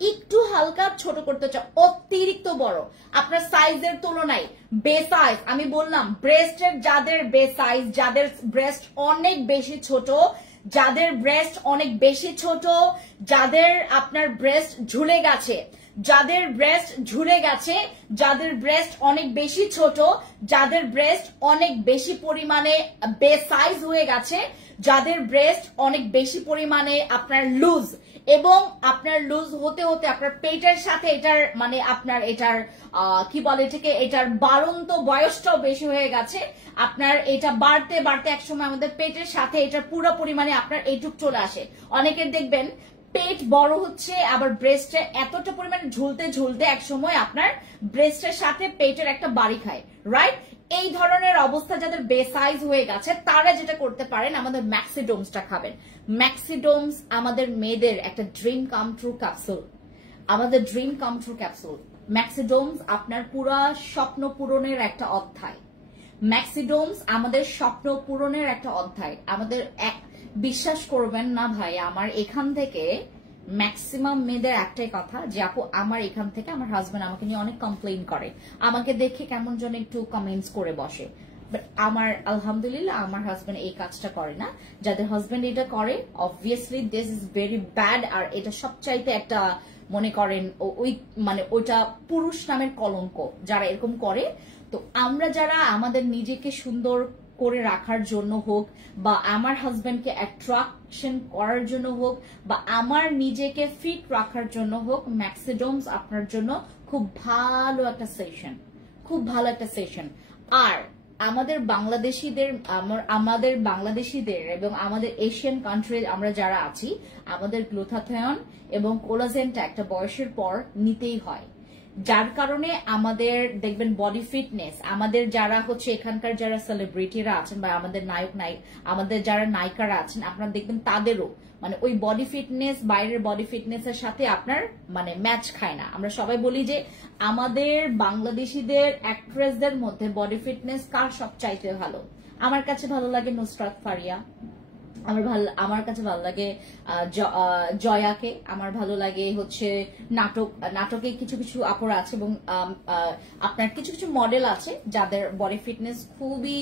একটু হালকা ছোট করতে চায়, অতিরিক্ত বড় আপনার সাইজের তুলনায় বেসাইজ। আমি বললাম ব্রেস্টের যাদের বেসাইজ, যাদের ব্রেস্ট অনেক বেশি ছোট, যাদের ব্রেস্ট অনেক বেশি ছোট, যাদের আপনার ব্রেস্ট ঝুলে গেছে, যাদের ব্রেস্ট অনেক বেশি ছোট, যাদের ব্রেস্ট অনেক বেশি পরিমাণে বেসাইজ হয়ে গেছে, যাদের ব্রেস্ট অনেক বেশি পরিমাণে আপনার লুজ, এবং আপনার লুজ হতে হতে আপনার পেটের সাথে এটার মানে আপনার এটার কি বলে এটাকে, এটার বাড়ন্ত বয়সটাও বেশি হয়ে গেছে, আপনার এটা বাড়তে বাড়তে একসময় আমাদের পেটের সাথে এটার পুরো পরিমাণে আপনার এইটুক চলে আসে। অনেকের দেখবেন পেট বড় হচ্ছে, আবার ব্রেস্টে এতটা পরিমাণে ঝুলতে ঝুলতে একসময় আপনার ব্রেস্টের সাথে পেটের একটা বাড়ি খায়, রাইট? এই ধরনের অবস্থা যাদের বেসাইজ হয়ে গেছে তারা যেটা করতে পারেন, আমাদের ম্যাক্সিডোমসটা খাবেন। ম্যাক্সিডোমস আমাদের মেয়েদের একটা ড্রিম কাম ট্রু ক্যাপসুল, ম্যাক্সিডোমস আপনার পুরা স্বপ্ন পূরণের একটা অধ্যায়। আমাদের বিশ্বাস করবেন না ভাই, আমার এখান থেকে ম্যাক্সিমাম মেয়েদের একটাই কথা যে আপু আমার এখান থেকে আমার হাজবেন্ড আমাকে নিয়ে অনেক কমপ্লেইন করে, আমাকে দেখে কেমন যেন একটু কমেন্টস করে বসে। বাট আমার আলহামদুলিল্লাহ আমার হাজবেন্ড এই কাজটা করে না। যাদের হাজবেন্ড এটা করে obviously this is very bad, আর এটা সবচাইতে একটা মনে করেন ওইটা পুরুষ নামের কলঙ্ক যারা এরকম করে। তো আমরা যারা আমাদের নিজেকে সুন্দর করে রাখার জন্য হোক, বা আমার হাজবেন্ডকে অ্যাট্রাকশন করার জন্য হোক, বা আমার নিজেকে ফিট রাখার জন্য হোক, ম্যাক্সিডোমস আপনার জন্য খুব ভালো একটা সেশন। আর আমাদের বাংলাদেশিদের এবং আমাদের এশিয়ান কান্ট্রি আমরা যারা আছি, আমাদের গ্লুটাথিয়ন এবং কোলাজেনটা একটা বয়সের পর নিতেই হয়, যার কারণে আমাদের দেখবেন বডি ফিটনেস, আমাদের যারা হচ্ছে এখানকার যারা সেলিব্রিটিরা আছেন বা আমাদের যারা নায়িকারা আছেন, আপনারা দেখবেন তাদেরও মানে ওই বডি ফিটনেস বাইরের বডি ফিটনেসের সাথে আপনার মানে ম্যাচ খায় না। আমরা সবাই বলি যে আমাদের বাংলাদেশিদের অ্যাক্ট্রেসদের মধ্যে বডি ফিটনেস কার সবচাইতে ভালো? আমার কাছে ভালো লাগে নুসরাত ফারিয়া, আমার কাছে ভালো লাগে জয়াকে, আমার ভালো লাগে হচ্ছে নাটকে কিছু কিছু আপুরা আছে এবং আপনার কিছু কিছু মডেল আছে যাদের বডি ফিটনেস খুবই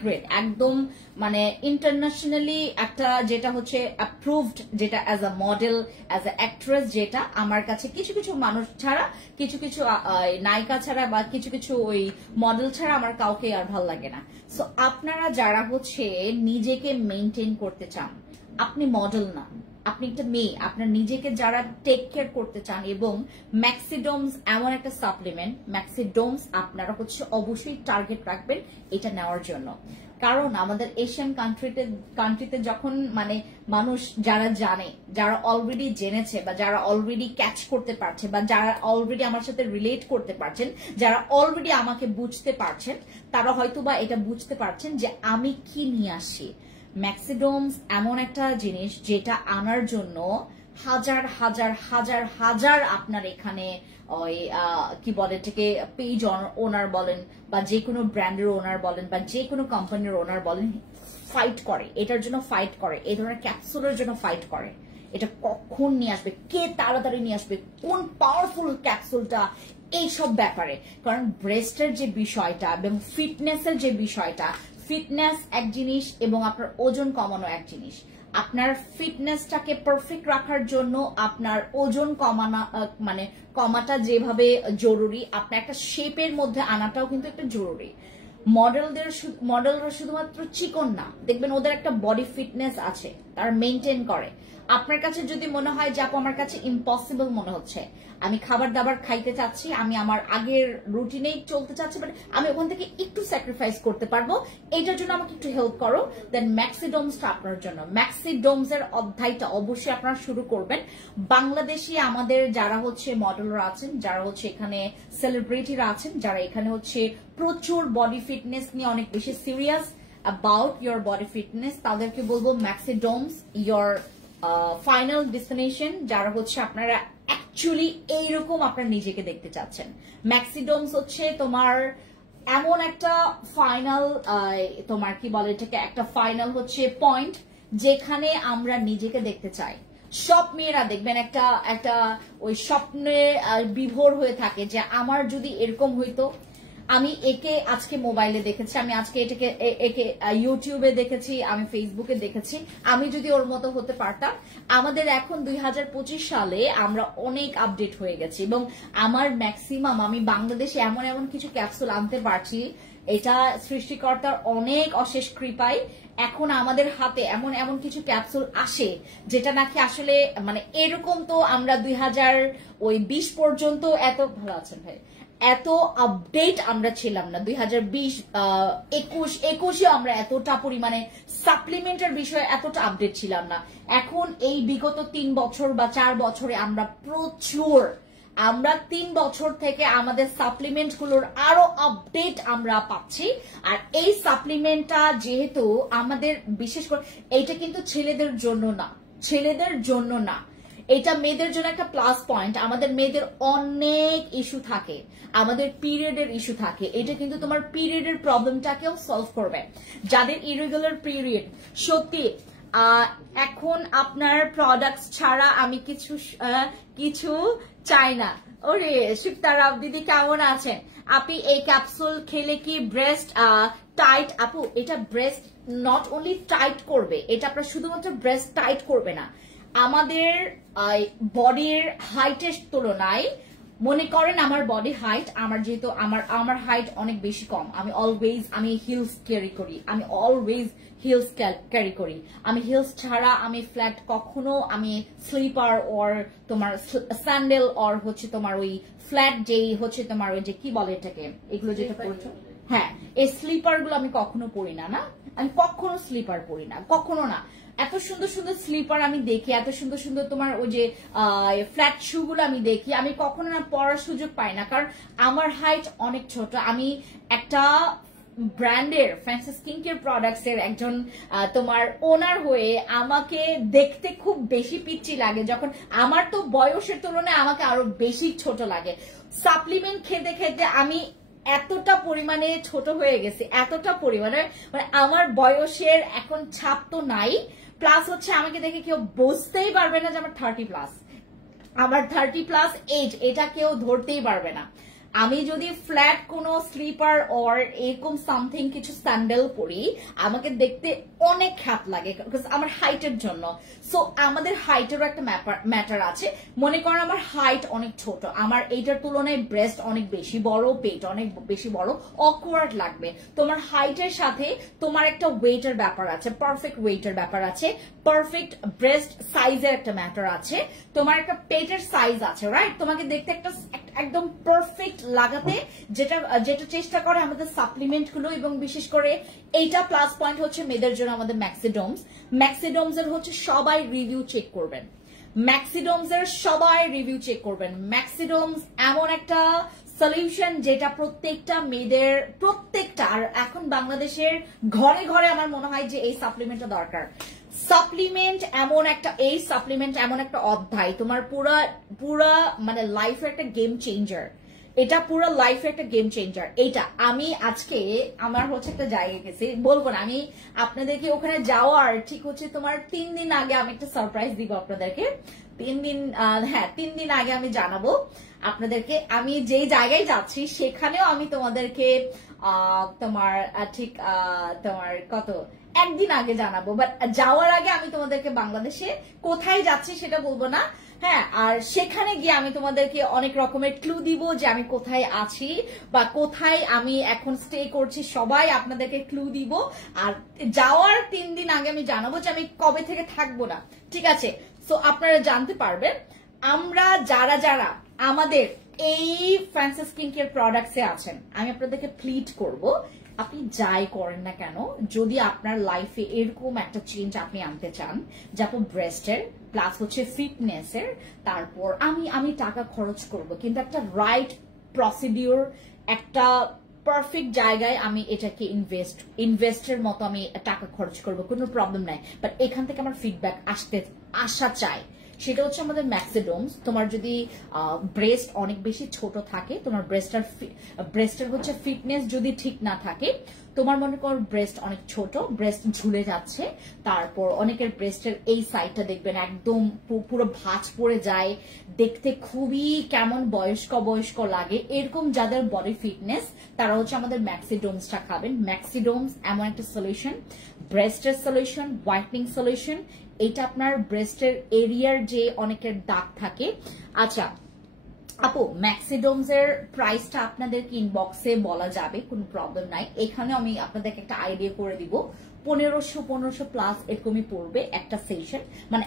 গ্রেট, একদম মানে ইন্টারন্যাশনালি একটা যেটা হচ্ছে অ্যাপ্রুভড, যেটা as a model as a actress, যেটা আমার কাছে কিছু কিছু মানুষ ছাড়া, কিছু কিছু নায়িকা ছাড়া বা কিছু কিছু ওই মডেল ছাড়া আমার কাউকে আর ভালো লাগে না। সো আপনারা যারা হচ্ছে নিজেকে মেনটেন করতে চান, আপনি মডেল না, আপনি একটা মেয়ে, আপনার নিজেকে যারা টেক কেয়ার করতে চান, এবং ম্যাক্সিডোমস এমন একটা সাপ্লিমেন্ট, ম্যাক্সিডোমস আপনারা হচ্ছে অবশ্যই টার্গেট রাখবেন এটা নেওয়ার জন্য। কারণ আমাদের এশিয়ান কান্ট্রিতে যখন মানে মানুষ যারা জানে, যারা অলরেডি জেনেছে বা যারা অলরেডি ক্যাচ করতে পারছে বা যারা অলরেডি আমার সাথে রিলেট করতে পারছেন, যারা অলরেডি আমাকে বুঝতে পারছেন, তারা হয়তো বা এটা বুঝতে পারছেন যে আমি কি নিয়ে আসছি। ম্যাক্সিডোমস এমন একটা জিনিস যেটা আনার জন্য হাজার হাজার হাজার হাজার আপনার এখানে ওই কি বলে এটাকে পেজ ওনার বলেন বা যে কোনো ব্র্যান্ডের ওনার বলেন বা যে কোনো কোম্পানির ওনার বলেন, ফাইট করে এটার জন্য, ফাইট করে এই ধরনের ক্যাপসুলের জন্য, ফাইট করে এটা কখন নিয়ে আসবে, কে তাড়াতাড়ি নিয়ে আসবে, কোন পাওয়ারফুল ক্যাপসুলটা, এইসব ব্যাপারে। কারণ ব্রেস্টের যে বিষয়টা এবং ফিটনেসের যে বিষয়টা, ফিটনেস এক জিনিস এবং আপনার ওজন কমানো এক জিনিস। আপনার ফিটনেসটাকে পারফেক্ট রাখার জন্য আপনার ওজন কমাটা যেভাবে জরুরি, আপনার একটা শেপের মধ্যে আনাটাও কিন্তু একটা জরুরি। মডেলরা শুধুমাত্র চিকন না, দেখবেন ওদের একটা বডি ফিটনেস আছে, তারা মেনটেন করে। আপনার কাছে যদি মনে হয় যে আপু আমার কাছে ইম্পসিবল মনে হচ্ছে, আমি খাবার দাবার খাইতে চাচ্ছি, আমি আমার আগের রুটিনেই চলতে চাচ্ছি, বাট আমি ওখান থেকে একটু স্যাক্রিফাইস করতে পারবো, এইটার জন্য আমাকে একটু হেল্প করো, দেন ম্যাক্সিডোমসটা আপনার জন্য। ম্যাক্সিডোমস এর অধ্যায়টা অবশ্যই আপনারা শুরু করবেন। বাংলাদেশি আমাদের যারা হচ্ছে মডেলরা আছেন, যারা হচ্ছে এখানে সেলিব্রিটিরা আছেন, যারা এখানে হচ্ছে প্রচুর বডি ফিটনেস নিয়ে অনেক বেশি serious about your body fitness, তাদেরকে বলবো ম্যাক্সিডোমস ইয়োর ফাইনাল ডেস্টিনেশন। যারা হচ্ছে আপনারা অ্যাকচুয়ালি এইরকম আপনার নিজেকে দেখতে চাচ্ছেন, ম্যাক্সিডোমস হচ্ছে তোমার এমন একটা ফাইনাল, তোমার কি বলে এটাকে, একটা ফাইনাল হচ্ছে পয়েন্ট যেখানে আমরা নিজেকে দেখতে চাই। সব মেয়েরা দেখবেন একটা ওই স্বপ্নে বিভোর হয়ে থাকে যে আমার যদি এরকম হইতো, আমি একে আজকে মোবাইলে দেখেছি, আমি আজকে একে ইউটিউবে দেখেছি, আমি ফেসবুকে দেখেছি, আমি যদি ওর মতো হতে পারতাম। আমাদের এখন 2025 সালে আমরা অনেক আপডেট হয়ে গেছি এবং আমার ম্যাক্সিমাম, আমি বাংলাদেশে এমন এমন কিছু ক্যাপসুল আনতে পারছি, এটা সৃষ্টিকর্তার অনেক অশেষ কৃপায়। এখন আমাদের হাতে এমন এমন কিছু ক্যাপসুল আসে যেটা নাকি আসলে মানে এরকম তো আমরা 2020 পর্যন্ত এত ভালো আছেন ভাই, এত আপডেট আমরা ছিলাম না। 2020-21 আমরা এতটা পরিমাণে সাপ্লিমেন্টের বিষয়ে এতটা আপডেট ছিলাম না। এখন এই বিগত 3 বছর বা 4 বছরে আমরা প্রচুর, আমরা 3 বছর থেকে আমাদের সাপ্লিমেন্ট গুলোর আরো আপডেট আমরা পাচ্ছি। আর এই সাপ্লিমেন্টটা যেহেতু আমাদের বিশেষ করে এইটা কিন্তু ছেলেদের জন্য না, এটা মেয়েদের জন্য একটা প্লাস পয়েন্ট। আমাদের মেয়েদের অনেক ইস্যু থাকে, আমাদের পিরিয়ডের ইস্যু থাকে, এটা কিন্তু তোমার পিরিয়ডের প্রবলেমটাকেও সলভ করবে। যাদের ইরেগুলার পিরিয়ড, সত্যি এখন আপনার প্রোডাক্টস ছাড়া আমি কিছু চাই না। ওরে শিবতারা দিদি কেমন আছেন? আপনি এই ক্যাপসুল খেলে কি ব্রেস্ট টাইট? আপু এটা ব্রেস্ট নট অনলি টাইট করবে, এটা আপনার শুধুমাত্র ব্রেস্ট টাইট করবে না, আমাদের বডির হাইটের তুলনায়, মনে করেন আমার বডি হাইট, আমার যেহেতু আমার হাইট অনেক বেশি কম, আমি হিলস ক্যারি করি, আমি হিলস ছাড়া আমি ফ্ল্যাট কখনো, আমি স্লিপার অর তোমার স্যান্ডেল অর হচ্ছে তোমার ওই ফ্ল্যাট যেই হচ্ছে তোমার ওই যে কি বলে এটাকে, এগুলো যেটা পড়ছো, হ্যাঁ এই স্লিপার গুলো আমি কখনো পরি না, আমি কখনো স্লিপার পরি না, কখনো না। এত সুন্দর সুন্দর স্লিপার আমি দেখি, এত সুন্দর সুন্দর তোমার ওই যে ফ্ল্যাট শু গুলো আমি দেখি, আমি কখনো না পরার সুযোগ পাই না, কারণ আমার হাইট অনেক ছোট। আমি একটা ব্র্যান্ডের ফ্যান্সি স্কিন কেয়ার প্রোডাক্টস এর একজন তোমার ওনার হয়ে আমাকে দেখতে খুব বেশি পিচ্ছি লাগে, যখন আমার তো বয়সের তুলনায় আমাকে আরো বেশি ছোট লাগে। সাপ্লিমেন্ট খেতে খেতে আমি এতটা পরিমাণে ছোট হয়ে গেছে, এতটা পরিমাণে, মানে আমার বয়সের এখন ছাপ তো নাই, প্লাস হচ্ছে আমাকে দেখে কেউ বুঝতেই পারবে না যে আমার 30+, আমার 30+ এজ, এটা কেউ ধরতেই পারবে না। আমি যদি ফ্ল্যাট কোনো স্লিপার অর এরকম সামথিং কিছু স্যান্ডেল পরি, আমাকে দেখতে অনেক খ্যাপ লাগে আমার হাইটের জন্য। সো আমাদের হাইটেরও একটা ম্যাটার আছে। মনে করেন আমার হাইট অনেক ছোট, আমার এইটার তুলনায় ব্রেস্ট অনেক বেশি বড়, পেট অনেক বেশি বড়, অকওয়ার্ড লাগবে। তোমার হাইটের সাথে তোমার একটা ওয়েটের ব্যাপার আছে, পারফেক্ট ওয়েটের ব্যাপার আছে, পারফেক্ট ব্রেস্ট সাইজের একটা ম্যাটার আছে, তোমার একটা পেটের সাইজ আছে, রাইট? তোমাকে দেখতে একটা একদম পারফেক্ট লাগাতে, যেটা চেষ্টা করে আমাদের সাপ্লিমেন্ট গুলো, এবং বিশেষ করে এইটা প্লাস পয়েন্ট হচ্ছে মেয়েদের জন্য আমাদের ম্যাক্সিডোমস এর হচ্ছে সবাই রিভিউ চেক করবেন, ম্যাক্সিডোমস এমন একটা সলিউশন যেটা প্রত্যেকটা মেয়েদের, প্রত্যেকটা, আর এখন বাংলাদেশের ঘরে ঘরে আমার মনে হয় যে এই সাপ্লিমেন্টটা দরকার। সাপ্লিমেন্ট এমন একটা অধ্যায়, তোমার পুরা মানে লাইফের একটা গেম চেঞ্জার। এটা পুরো লাইফে একটা গেম চেঞ্জার। এটা আমি আজকে আমার হচ্ছে একটা জায়গায় গেছি, বলবো না আমি আপনাদেরকে, ওখানে যাওয়ার ঠিক হচ্ছে তোমার 3 দিন আগে আমি একটা সারপ্রাইজ দিব আপনাদেরকে। 3 দিন আগে আমি জানাবো আপনাদেরকে আমি যেই জায়গায় যাচ্ছি, সেখানেও আমি তোমাদেরকে তোমার ঠিক তোমার কত একদিন আগে জানাবো। বাট যাওয়ার আগে আমি তোমাদেরকে বাংলাদেশে কোথায় যাচ্ছি সেটা বলবো না। হ্যাঁ, আর সেখানে গিয়ে আমি তোমাদেরকে অনেক রকমের ক্লু দিব যে আমি কোথায় আছি বা কোথায় আমি এখন স্টে করছি, সবাই আপনাদেরকে ক্লু দিব। আর যাওয়ার 3 দিন আগে আমি জানাবো যে আমি কবে থেকে থাকবো না, ঠিক আছে? সো আপনারা জানতে পারবেন আমরা যারা যারা আমাদের এই ফ্যান্সি স্কিন কেয়ার প্রোডাক্টসে আছেন, আমি আপনাদেরকে প্লিড করব, আপনি যাই করেন না কেন, যদি আপনার লাইফে এরকম একটা চেঞ্জ আপনি আনতে চান, যেমন ব্রেস্টের প্লাস হচ্ছে ফিটনেসের, তারপর আমি টাকা খরচ করব, কিন্তু একটা রাইট প্রসিডিউর, একটা পারফেক্ট জায়গায় আমি এটাকে ইনভেস্টের মতো আমি টাকা খরচ করব, কোনো প্রবলেম নাই। বাট এখান থেকে আমার ফিডব্যাক আসা চাই। সেটা হচ্ছে আমাদের ম্যাক্সিডোমস। তোমার যদি ব্রেস্ট অনেক বেশি ছোট থাকে, তোমার ব্রেস্টের হচ্ছে ফিটনেস যদি ঠিক না থাকে, তোমার মনে করো ব্রেস্ট অনেক ছোট, ব্রেস্ট ঝুলে যাচ্ছে, তারপর অনেকের ব্রেস্টের এই সাইডটা দেখবেন একদম পুরো ভাঁজ পড়ে যায়, দেখতে খুবই কেমন বয়স্ক লাগে, এরকম যাদের বডি ফিটনেস তারা হচ্ছে আমাদের ম্যাক্সিডোমসটা খাবেন। ম্যাক্সিডোমস এমন একটা সলিউশন, ব্রেস্টের সলিউশন, হোয়াইটনিং সলিউশন। এটা আপনার ব্রেস্টের এরিয়ার যে অনেকের দাগ থাকে। আচ্ছা আপু, ম্যাক্সিডোমস এর প্রাইসটা আপনাদেরকে ইনবক্সে বলা যাবে, কোনো প্রবলেম নাই। এখানে আমি আপনাদেরকে একটা আইডিয়া করে দিব, 1500 প্লাস এরকমই পড়বে একটা সেশন, মানে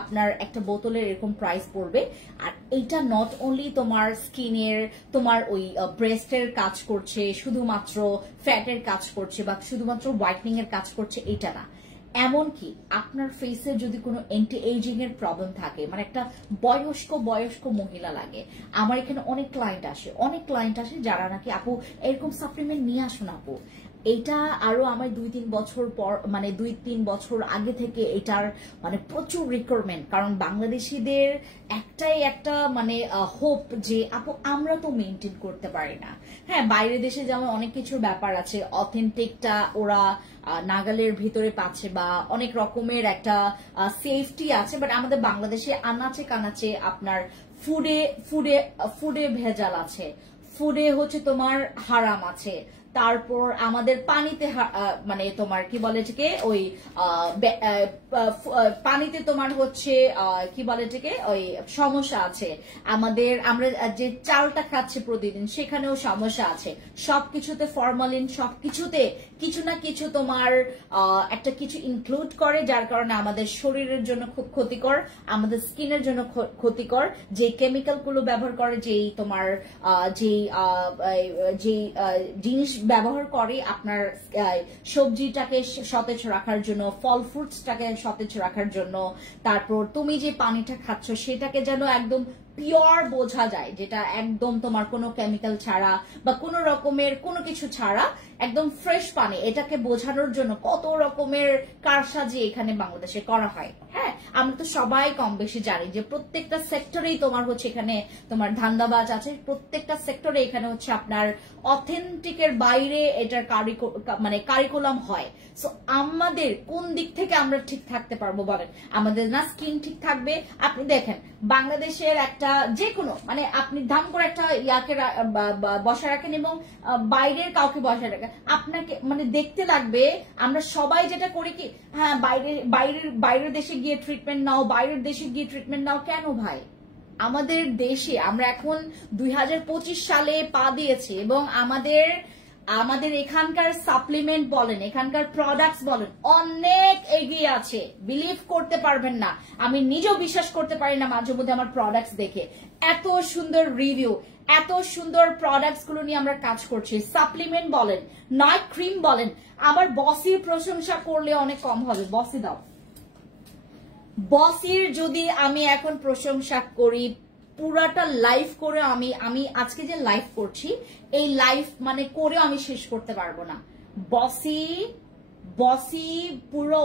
আপনার একটা বোতলের এরকম প্রাইস পড়বে। আর এইটা নট অনলি তোমার স্কিনের, তোমার ওই ব্রেস্টের কাজ করছে, শুধুমাত্র ফ্যাটের কাজ করছে বা শুধুমাত্র হোয়াইটনিং এর কাজ করছে, এটা না। এমনকি আপনার ফেসে যদি কোনো অ্যান্টি এজিং এর প্রবলেম থাকে, মানে একটা বয়স্ক মহিলা লাগে, আমার এখানে অনেক ক্লায়েন্ট আসে যারা নাকি আপু এরকম সাপ্লিমেন্ট নিয়ে আসুন আপু। এটা আরো আমার 2-3 বছর পর, মানে 2-3 বছর আগে থেকে এটার মানে প্রচুর রিকোয়ারমেন্ট, কারণ বাংলাদেশিদের একটাই একটা মানে হোপ যে আপু আমরা তো মেনটেন করতে পারি না। হ্যাঁ, বাইরের দেশে যেমন অনেক কিছুর ব্যাপার আছে, অথেন্টিকটা ওরা নাগালের ভিতরে পাচ্ছে বা অনেক রকমের একটা সেফটি আছে, বাট আমাদের বাংলাদেশে আনাচে কানাচে আপনার ফুডে ভেজাল আছে, ফুডে হচ্ছে তোমার হারাম আছে, তারপর আমাদের পানিতে মানে তোমার কি বলে এটাকে ওই পানিতে তোমার হচ্ছে কি বলে এটাকে ওই সমস্যা আছে, আমরা যে চালটা খাচ্ছি প্রতিদিন সেখানেও সমস্যা আছে, সবকিছুতে ফরমালিন, সবকিছুতে কিছু না কিছু তোমার একটা কিছু ইনক্লুড করে, যার কারণে আমাদের শরীরের জন্য খুব ক্ষতিকর, আমাদের স্কিনের জন্য ক্ষতিকর। যে কেমিক্যাল গুলো ব্যবহার করে, যেই তোমার যে জিনিস ব্যবহার করে আপনার সবজিটাকে সতেজ রাখার জন্য, ফল ফ্রুটসটাকে সতেজ রাখার জন্য, তারপর তুমি যে পানিটা খাচ্ছ সেটাকে যেন একদম পিওর বোঝা যায়, যেটা একদম তোমার কোনো কেমিক্যাল ছাড়া বা কোনো রকমের কোনো কিছু ছাড়া একদম ফ্রেশ পানি, এটাকে বোঝানোর জন্য কত রকমের কারসাজি এখানে বাংলাদেশে করা হয়। হ্যাঁ, আমরা তো সবাই কম বেশি জানি যে প্রত্যেকটা সেক্টরেই তোমার হচ্ছে এখানে তোমার ধান্দাবাজ আছে, প্রত্যেকটা সেক্টরে এখানে হচ্ছে আপনার অথেন্টিকের বাইরে এটার মানে কারিকুলাম হয়। সো আমাদের কোন দিক থেকে আমরা ঠিক থাকতে পারবো বলেন? আমাদের না স্কিন ঠিক থাকবে। আপনি দেখেন বাংলাদেশের একটা যে কোনো মানে আপনি ধাম করে একটা ইয়াকে বসা রাখেন এবং বাইরের কাউকে বসা রাখেন, আপনাকে মানে দেখতে লাগবে। আমরা সবাই যেটা করি কি, হ্যাঁ বাইরের দেশে গিয়ে ট্রিটমেন্ট নাও, কেন ভাই? আমাদের দেশে আমরা এখন 2025 সালে পা দিয়েছি এবং আমাদের এখানকার সাপ্লিমেন্ট বলেন, এখানকার প্রোডাক্টস বলেন, অনেক এগিয়ে আছে। বিলিভ করতে পারবেন না, আমি নিজেও বিশ্বাস করতে পারি না মাঝে মধ্যে আমার প্রোডাক্টস দেখে। এত সুন্দর রিভিউ, এত সুন্দর প্রোডাক্টস গুলো নিয়ে আমরা কাজ করছি। সাপ্লিমেন্ট বলেন, নাইট ক্রিম বলেন, আমার বসির প্রশংসা করলে অনেক কম হবে। বসি দাও, বসির যদি আমি এখন প্রশংসা করি পুরাটা লাইভ করে, আমি আজকে যে লাইভ করছি এই লাইভ মানে করেও আমি শেষ করতে পারবো না। বসি পুরো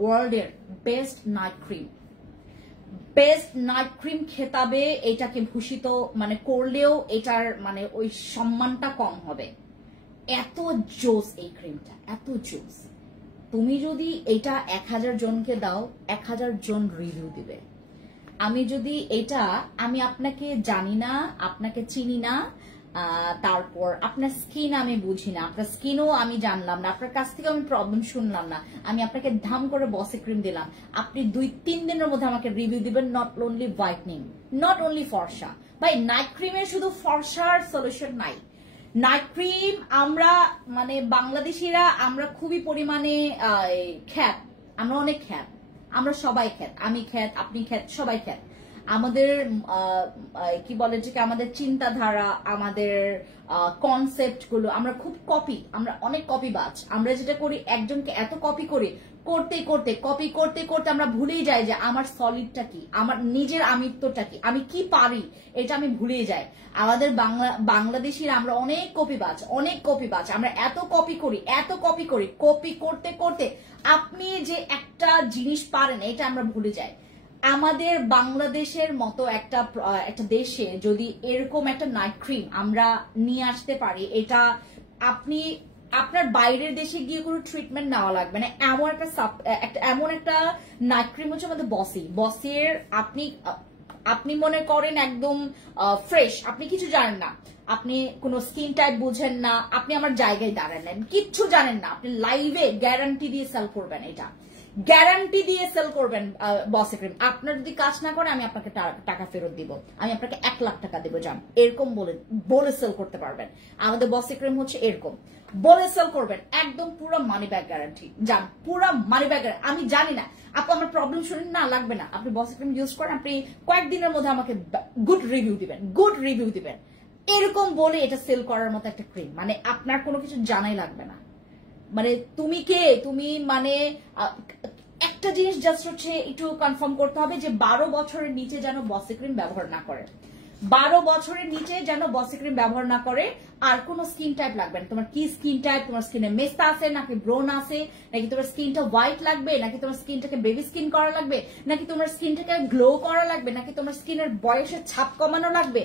ওয়ার্ল্ডের best night cream. Best night cream খেতাবে এটাকে ভূষিত মানে করলেও এটার মানে ওই সম্মানটা কম হবে। এত জোস এই ক্রিমটা, এত জোস। তুমি যদি এটা 1000 জনকে দাও, 1000 জন রিভিউ দিবে। আমি যদি এটা, আমি আপনাকে জানি না, আপনাকে চিনি না, তারপর আপনার স্কিন আমি বুঝি না, আপনার স্কিনও আমি জানলাম না, আপনার কাছ থেকে আমি প্রবলেম শুনলাম না, আমি আপনাকে ধাম করে বসে ক্রিম দিলাম, আপনি 2-3 দিনের মধ্যে আমাকে রিভিউ দিবেন not only whitening, not only ফর্সা। ভাই নাইট ক্রিমের শুধু ফর্সার সলিউশন নাই। নাইট ক্রিম আমরা মানে বাংলাদেশিরা আমরা খুবই পরিমাণে খ্যাত, আমরা অনেক খ্যাত, আমরা সবাই খ্যাত, আমি খ্যাত, আপনি খ্যাত, সবাই খ্যাত। আমাদের কি বলে যে আমাদের চিন্তাধারা, আমাদের কনসেপ্ট গুলো আমরা খুব কপি, আমরা অনেক কপিবাজ। আমরা যেটা করি একজনকে এত কপি করি, করতে করতে কপি করতে করতে আমরা ভুলেই যাই যে আমার সলিডটা কি, আমার নিজের আমিত্বটা কি, আমি কি পারি, এটা আমি ভুলেই যাই। আমাদের বাংলাদেশিরা আমরা অনেক কপিবাজ, অনেক কপিবাজ। আমরা এত কপি করি, এত কপি করি, কপি করতে করতে আপনি যে একটা জিনিস পারেন এটা আমরা ভুলে যাই। আমাদের বাংলাদেশের মতো একটা দেশে যদি এরকম একটা নাইট ক্রিম আমরা নিয়ে আসতে পারি, এটা আপনি আপনার বাইরের দেশে গিয়ে কোনো ট্রিটমেন্ট নেওয়া লাগবে না। এমন একটা নাইট ক্রিম হচ্ছে আমাদের বসের। আপনি মনে করেন একদম ফ্রেশ, আপনি কিছু জানেন না, আপনি কোনো স্কিন টাইপ বুঝেন না, আপনি আমার জায়গায় দাঁড়ালেন, কিচ্ছু জানেন না, আপনি লাইভে গ্যারান্টি দিয়ে সেল করবেন, এটা গ্যারান্টি দিয়ে সেল করবেন বসে ক্রিম। আপনার যদি কাজ না করে আমি আপনাকে টাকা ফেরত দিব, আমি আপনাকে 1 লাখ টাকা দেবো, যান এরকম বলে সেল করতে পারবেন। আমাদের বসে ক্রিম হচ্ছে এরকম বলে সেল করবেন, একদম পুরো মানি ব্যাক গ্যারান্টি, যান পুরো মানি ব্যাক গ্যারান্টি। আমি জানি না আপু আমার প্রবলেম শুনেন না, লাগবে না, আপনি বসে ক্রিম ইউজ করেন, আপনি কয়েকদিনের মধ্যে আমাকে গুড রিভিউ দিবেন, এরকম বলে এটা সেল করার মতো একটা ক্রিম। মানে আপনার কোনো কিছু জানাই লাগবে না। মানে তুমি কে, তুমি মানে একটা জিনিস জাস্ট হচ্ছে একটু কনফার্ম করতে হবে যে 12 বছরের নিচে যেন বসে ক্রিম ব্যবহার না করে, 12 বছরের নিচে যেন বসে ক্রিম ব্যবহার না করে। আর কোনো স্কিন টাইপ লাগবে না। তোমার কি স্কিন টাইপ, তোমার স্কিনে মেস্তা আছে নাকি ব্রোন আছে, নাকি তোমার স্কিনটা হোয়াইট লাগবে, নাকি তোমার স্কিনটাকে বেবি স্কিন করা লাগবে, নাকি তোমার স্কিনটাকে গ্লো করা লাগবে, নাকি তোমার স্কিনের বয়সের ছাপ কমানো লাগবে,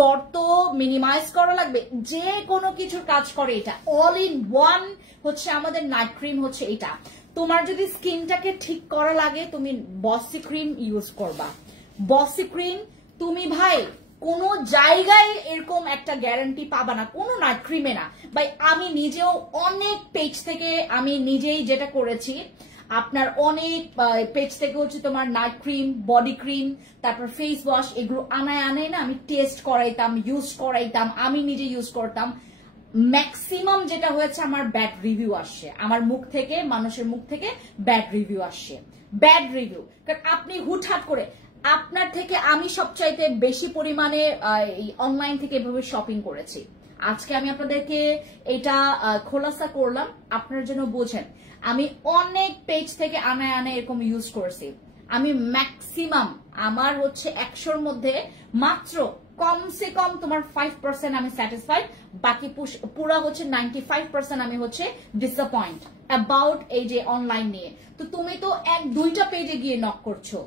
গর্ত মিনিমাইজ করা লাগবে, যে কোনো কিছুর কাজ করে এটা। অল ইন ওয়ান হচ্ছে আমাদের নাইট ক্রিম হচ্ছে এটা। তোমার যদি স্কিনটাকে ঠিক করা লাগে তুমি বসি ক্রিম ইউজ করবা। বসি ক্রিম তুমি ভাই কোনো জায়গায় এরকম একটা গ্যারান্টি পাবা না, কোনো নাইট ক্রিমে না ভাই। আমি নিজেও অনেক পেজ থেকে আমি নিজেই যেটা করেছি, আপনার অনেক পেজ থেকে হচ্ছে তোমার নাইট ক্রিম, বডি ক্রিম, তারপর ফেস ওয়াশ, এগুলো আনায় না আমি টেস্ট করাইতাম, ইউজ করাইতাম, আমি নিজে ইউজ করতাম। ম্যাক্সিমাম যেটা হয়েছে আমার ব্যাড রিভিউ আসছে, আমার মুখ থেকে, মানুষের মুখ থেকে ব্যাড রিভিউ আসছে, ব্যাড রিভিউ। কারণ আপনি হুটহাট করে, আপনার থেকে আমি সবচাইতে বেশি পরিমাণে অনলাইন থেকে এভাবে শপিং করেছি। আজকে আমি আপনাদেরকে এটা খোলাসা করলাম আপনার জন্য বোঝেন। আমি অনেক পেজ থেকে আনায় এরকম ইউজ করেছি। আমি ম্যাক্সিমাম আমার হচ্ছে 100-র মধ্যে মাত্র কমসে কম তোমার 5% আমি স্যাটিসফাইড, বাকি পুরা হচ্ছে 95% আমি হচ্ছে ডিসঅ্যাপয়েন্ট অ্যাবাউট এই যে অনলাইন নিয়ে। তো তুমি তো 1-2টা পেজে গিয়ে নক করছো,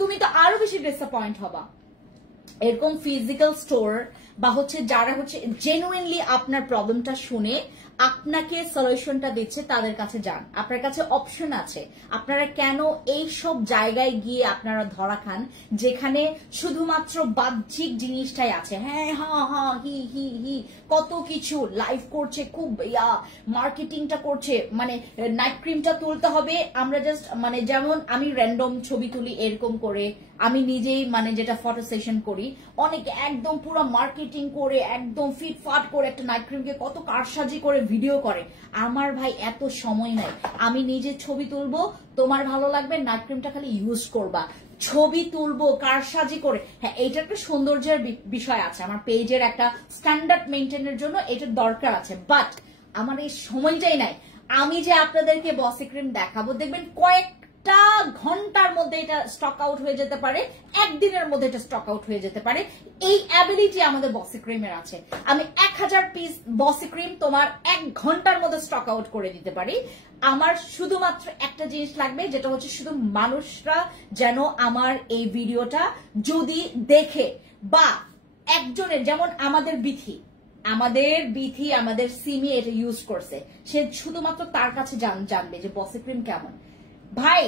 তুমি তো আরো বেশি ডিসঅ্যাপয়েন্ট হবা। এরকম ফিজিক্যাল স্টোর বা হচ্ছে যারা হচ্ছে জেনুইনলি আপনার প্রবলেমটা শুনে আপনাকে সলিউশনটা দিচ্ছে তাদের কাছে যান। আপনার কাছে অপশন আছে। আপনারা কেন এই সব জায়গায় গিয়ে আপনারা ধরা খান যেখানে শুধুমাত্র বাহ্যিক জিনিসটাই আছে? হ্যাঁ হ্যাঁ হি কত কিছু লাইভ করছে, খুব মার্কেটিংটা করছে, মানে নাইট ক্রিমটা তুলতে হবে। আমরা জাস্ট মানে যেমন আমি র্যান্ডম ছবি তুলি এরকম করে, আমি নিজেই মানে যেটা ফটো সেশন করি, অনেকে একদম পুরো মার্কেটিং করে একদম ফিটফাট করে একটা নাইট ক্রিমকে কত কারসাজি করে ভিডিও করে। আমার ভাই এত সময় নাই। আমি নিজে ছবি তুলবো, তোমার ভালো লাগবে, নাইট ক্রিমটা খালি ইউজ করবা। ছবি তুলবো কারসাজি করে, হ্যাঁ এইটা একটা সৌন্দর্যের বিষয় আছে, আমার পেজের একটা স্ট্যান্ডার্ড মেনটেনের জন্য এটার দরকার আছে, বাট আমার এই সময়টাই নাই। আমি যে আপনাদেরকে বসি ক্রিম দেখাবো, দেখবেন কয়েকটা একটা ঘন্টার মধ্যে এটা স্টক আউট হয়ে যেতে পারে, একদিনের মধ্যে এটা স্টক আউট হয়ে যেতে পারে। এই অ্যাবিলিটি আমাদের বসি ক্রিমের আছে। আমি 1000 পিস বসি ক্রিম তোমার 1 ঘন্টার মধ্যে স্টক আউট করে দিতে পারি। আমার শুধুমাত্র একটা জিনিস লাগবে, যেটা হচ্ছে শুধু মানুষরা যেন আমার এই ভিডিওটা যদি দেখে, বা একজনের, যেমন আমাদের বিথি, আমাদের সিমি এটা ইউজ করছে, সে শুধুমাত্র তার কাছে জানবে যে বসি ক্রিম কেমন। ভাই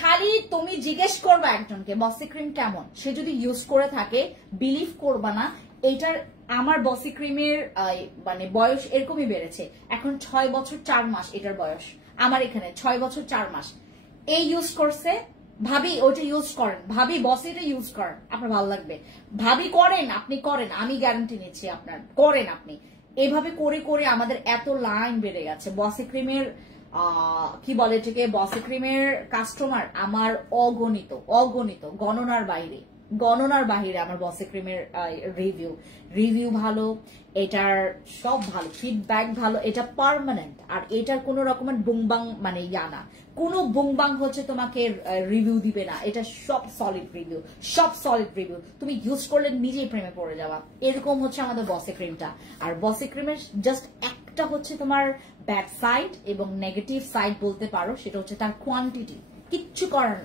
খালি তুমি জিজ্ঞেস করবা একজনকে বসি ক্রিম কেমন, সে যদি ইউজ করে থাকে বিলিভ করবা না। এটার আমার বসি ক্রিমের মানে বয়স এরকমই বেড়েছে, এখন 6 বছর 4 মাস এটার বয়স। আমার এখানে 6 বছর 4 মাস এই ইউজ করছে। ভাবি ওইটা ইউজ করেন, ভাবি বসিটা ইউজ করেন, আপনার ভালো লাগবে। ভাবি করেন, আপনি করেন, আমি গ্যারান্টি নিচ্ছি আপনার করেন। আপনি এভাবে করে করে আমাদের এত লাইন বেড়ে গেছে বসি ক্রিমের, কি বলে এটাকে, বসি ক্রিমের কাস্টমার আমার অগণিত, গণনার বাইরে আমার বসি ক্রিমের রিভিউ ভালো, এটার সব ভালো, ফিডব্যাক ভালো, এটা পার্মানেন্ট। আর এটার কোন রকমের বুংবাং মানে না, কোনো বুংবাং হচ্ছে তোমাকে রিভিউ দিবে না। এটা সব সলিড রিভিউ, তুমি ইউজ করলে নিজেই প্রেমে পড়ে যাবা। এরকম হচ্ছে আমাদের বসি ক্রিমটা। আর বসি ক্রিমের জাস্ট একটা হচ্ছে তোমার ব্যাড সাইড এবং নেগেটিভ সাইড বলতে পারো, সেটা হচ্ছে তার কোয়ান্টিটি। কিচ্ছু করার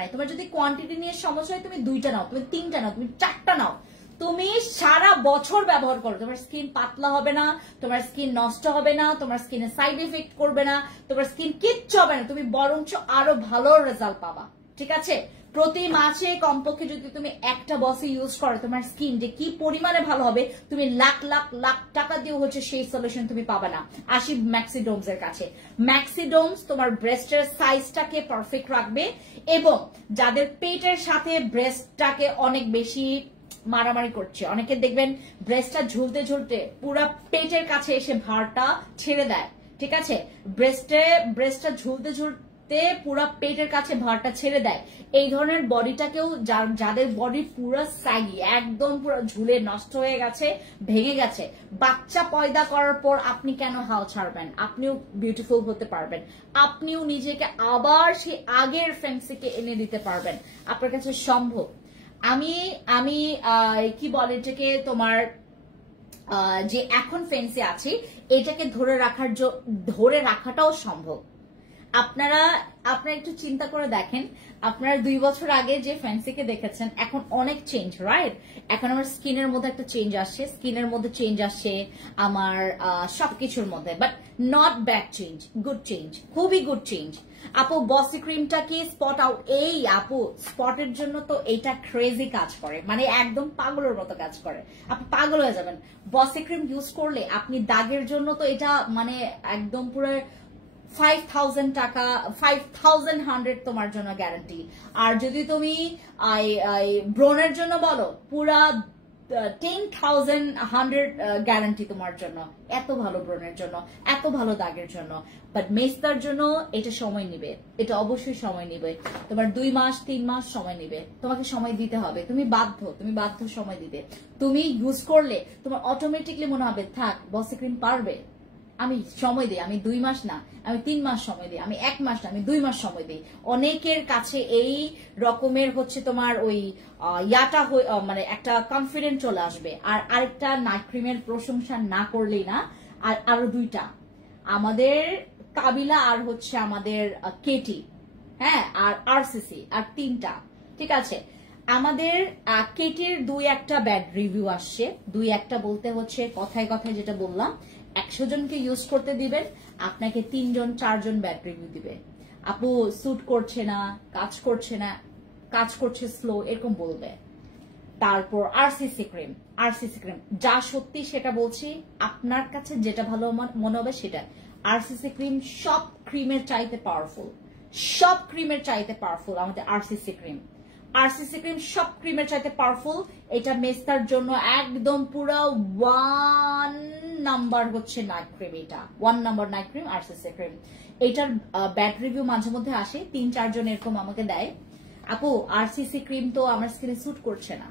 নাই। তোমার যদি কোয়ান্টিটি নিয়ে সমস্যা হয়, তুমি 2টা নাও, তুমি 3টা নাও, তুমি 4টা নাও, তুমি সারা বছর ব্যবহার করো, তোমার স্কিন পাতলা হবে না, তোমার স্কিন নষ্ট হবে না, তোমার স্কিনে সাইড এফেক্ট করবে না, তোমার স্কিন কিচ্ছু হবে না, তুমি বরঞ্চ আরো ভালো রেজাল্ট পাবা। ঠিক আছে, প্রতি মাসে কমপক্ষে যদি তুমি একটা বসি ইউজ করো, তোমার স্কিন যে কি পরিমাণে ভালো হবে, তুমি লাখ লাখ লাখ টাকা দিয়ে হচ্ছে সেই সলিউশন তুমি পাবে না। আসি ম্যাক্সিডোমস এর কাছে। ম্যাক্সিডোমস তোমার ব্রেস্টের সাইজটাকে পারফেক্ট রাখবে, এবং যাদের পেটের সাথে ব্রেস্টটাকে অনেক বেশি মারামারি করছে, অনেকে দেখবেন ব্রেস্টটা ঝুলতে ঝুলতে পুরো পেটের কাছে এসে ভারটা ছেড়ে দেয়। ঠিক আছে, ব্রেস্টটা ঝুলতে ঝুলতে পুরো পেটের কাছে ভারটা ছেড়ে দেয়। এই ধরনের বডিটাকেও, যাদের বডি পুরো স্যাগি, একদম পুরো ঝুলে নষ্ট হয়ে গেছে, ভেঙে গেছে, বাচ্চা পয়দা করার পর আপনি কেন হাল ছাড়বেন? আপনিও বিউটিফুল হতে পারবেন, আপনিও নিজেকে আবার সেই আগের ফ্যান্সিকে এনে দিতে পারবেন, আপনার কাছে সম্ভব। আমি কি বলে এটাকে, তোমার যে এখন ফ্যান্সি আছে এটাকে ধরে রাখাটাও সম্ভব। আপনারা একটু চিন্তা করে দেখেন, আপনারা 2 বছর আগে যে ফ্যান্সিকে দেখেছেন, এখন অনেক চেঞ্জ, রাইট? এখন আমার স্কিনের মধ্যে একটা চেঞ্জ আসছে, আমার সবকিছুর মধ্যে, but not bad change, good change, খুবই গুড চেঞ্জ। আপু বসি ক্রিমটা কি স্পট আউট? এই আপু স্পটের জন্য তো এটা ক্রেজি কাজ করে, মানে একদম পাগলের মতো কাজ করে, আপনি পাগল হয়ে যাবেন। বসি ক্রিম ইউজ করলে আপনি দাগের জন্য তো এটা মানে একদম পুরো 5000 টাকা, 5100 তোমার জন্য গ্যারান্টি। আর যদি তুমি ব্রনের জন্য বলো, পুরা 10,100 গ্যারান্টি তোমার জন্য। এত ভালো ব্রনের জন্য, এত ভালো দাগের জন্য। বাট মেস্তার জন্য এটা সময় নিবে, এটা অবশ্যই সময় নিবে, তোমার 2 মাস 3 মাস সময় নিবে, তোমাকে সময় দিতে হবে, তুমি বাধ্য সময় দিতে। তুমি ইউজ করলে তোমার অটোমেটিকলি মনে হবে থাক বসি ক্রিম পারবে, আমি সময় দিই, আমি 2 মাস না, আমি 3 মাস সময় দিই, আমি 1 মাস না, আমি 2 মাস সময় দিই। অনেকের কাছে এই রকমের হচ্ছে তোমার ওই ইয়াটা মানে একটা কনফিডেন্ট চলে আসবে। আর আরেকটা নাইট ক্রিমের প্রশংসা না করলেই না, আর আরো 2টা, আমাদের কাবিলা আর হচ্ছে আমাদের কেটি, হ্যাঁ, আর আরসিসি, আর 3টা। ঠিক আছে, আমাদের কেটির 2-1টা ব্যাড রিভিউ আসছে, 2-1টা বলতে হচ্ছে কথায় কথায় যেটা বললাম, 100 জনকে ইউজ করতে দিবেন, আপনাকে 3-4 জন ব্যাড রিভিউ দিবে, আপু স্যুট করছে না, কাজ করছে স্লো, এরকম বলবে। তারপর আরসিসি ক্রিম যা সত্যি সেটা বলছি, আপনার কাছে যেটা ভালো মনে হবে সেটা। আরসিসি ক্রিম সব ক্রিমের চাইতে পাওয়ারফুল, আমাদের আরসিসি ক্রিম সব ক্রিমের চাইতে পাওয়ারফুল। এটা মেস্তার জন্য একদম পুরো 1 নাম্বার হচ্ছে নাইট ক্রিম, এটা 1 number night cream RCC cream. এটার ব্যাড রিভিউ মাঝে মধ্যে আসে, 3-4 জন এরকম আমাকে দেয়, আপু আরসিসি ক্রিম তো আমার স্কিনে স্যুট করছে না।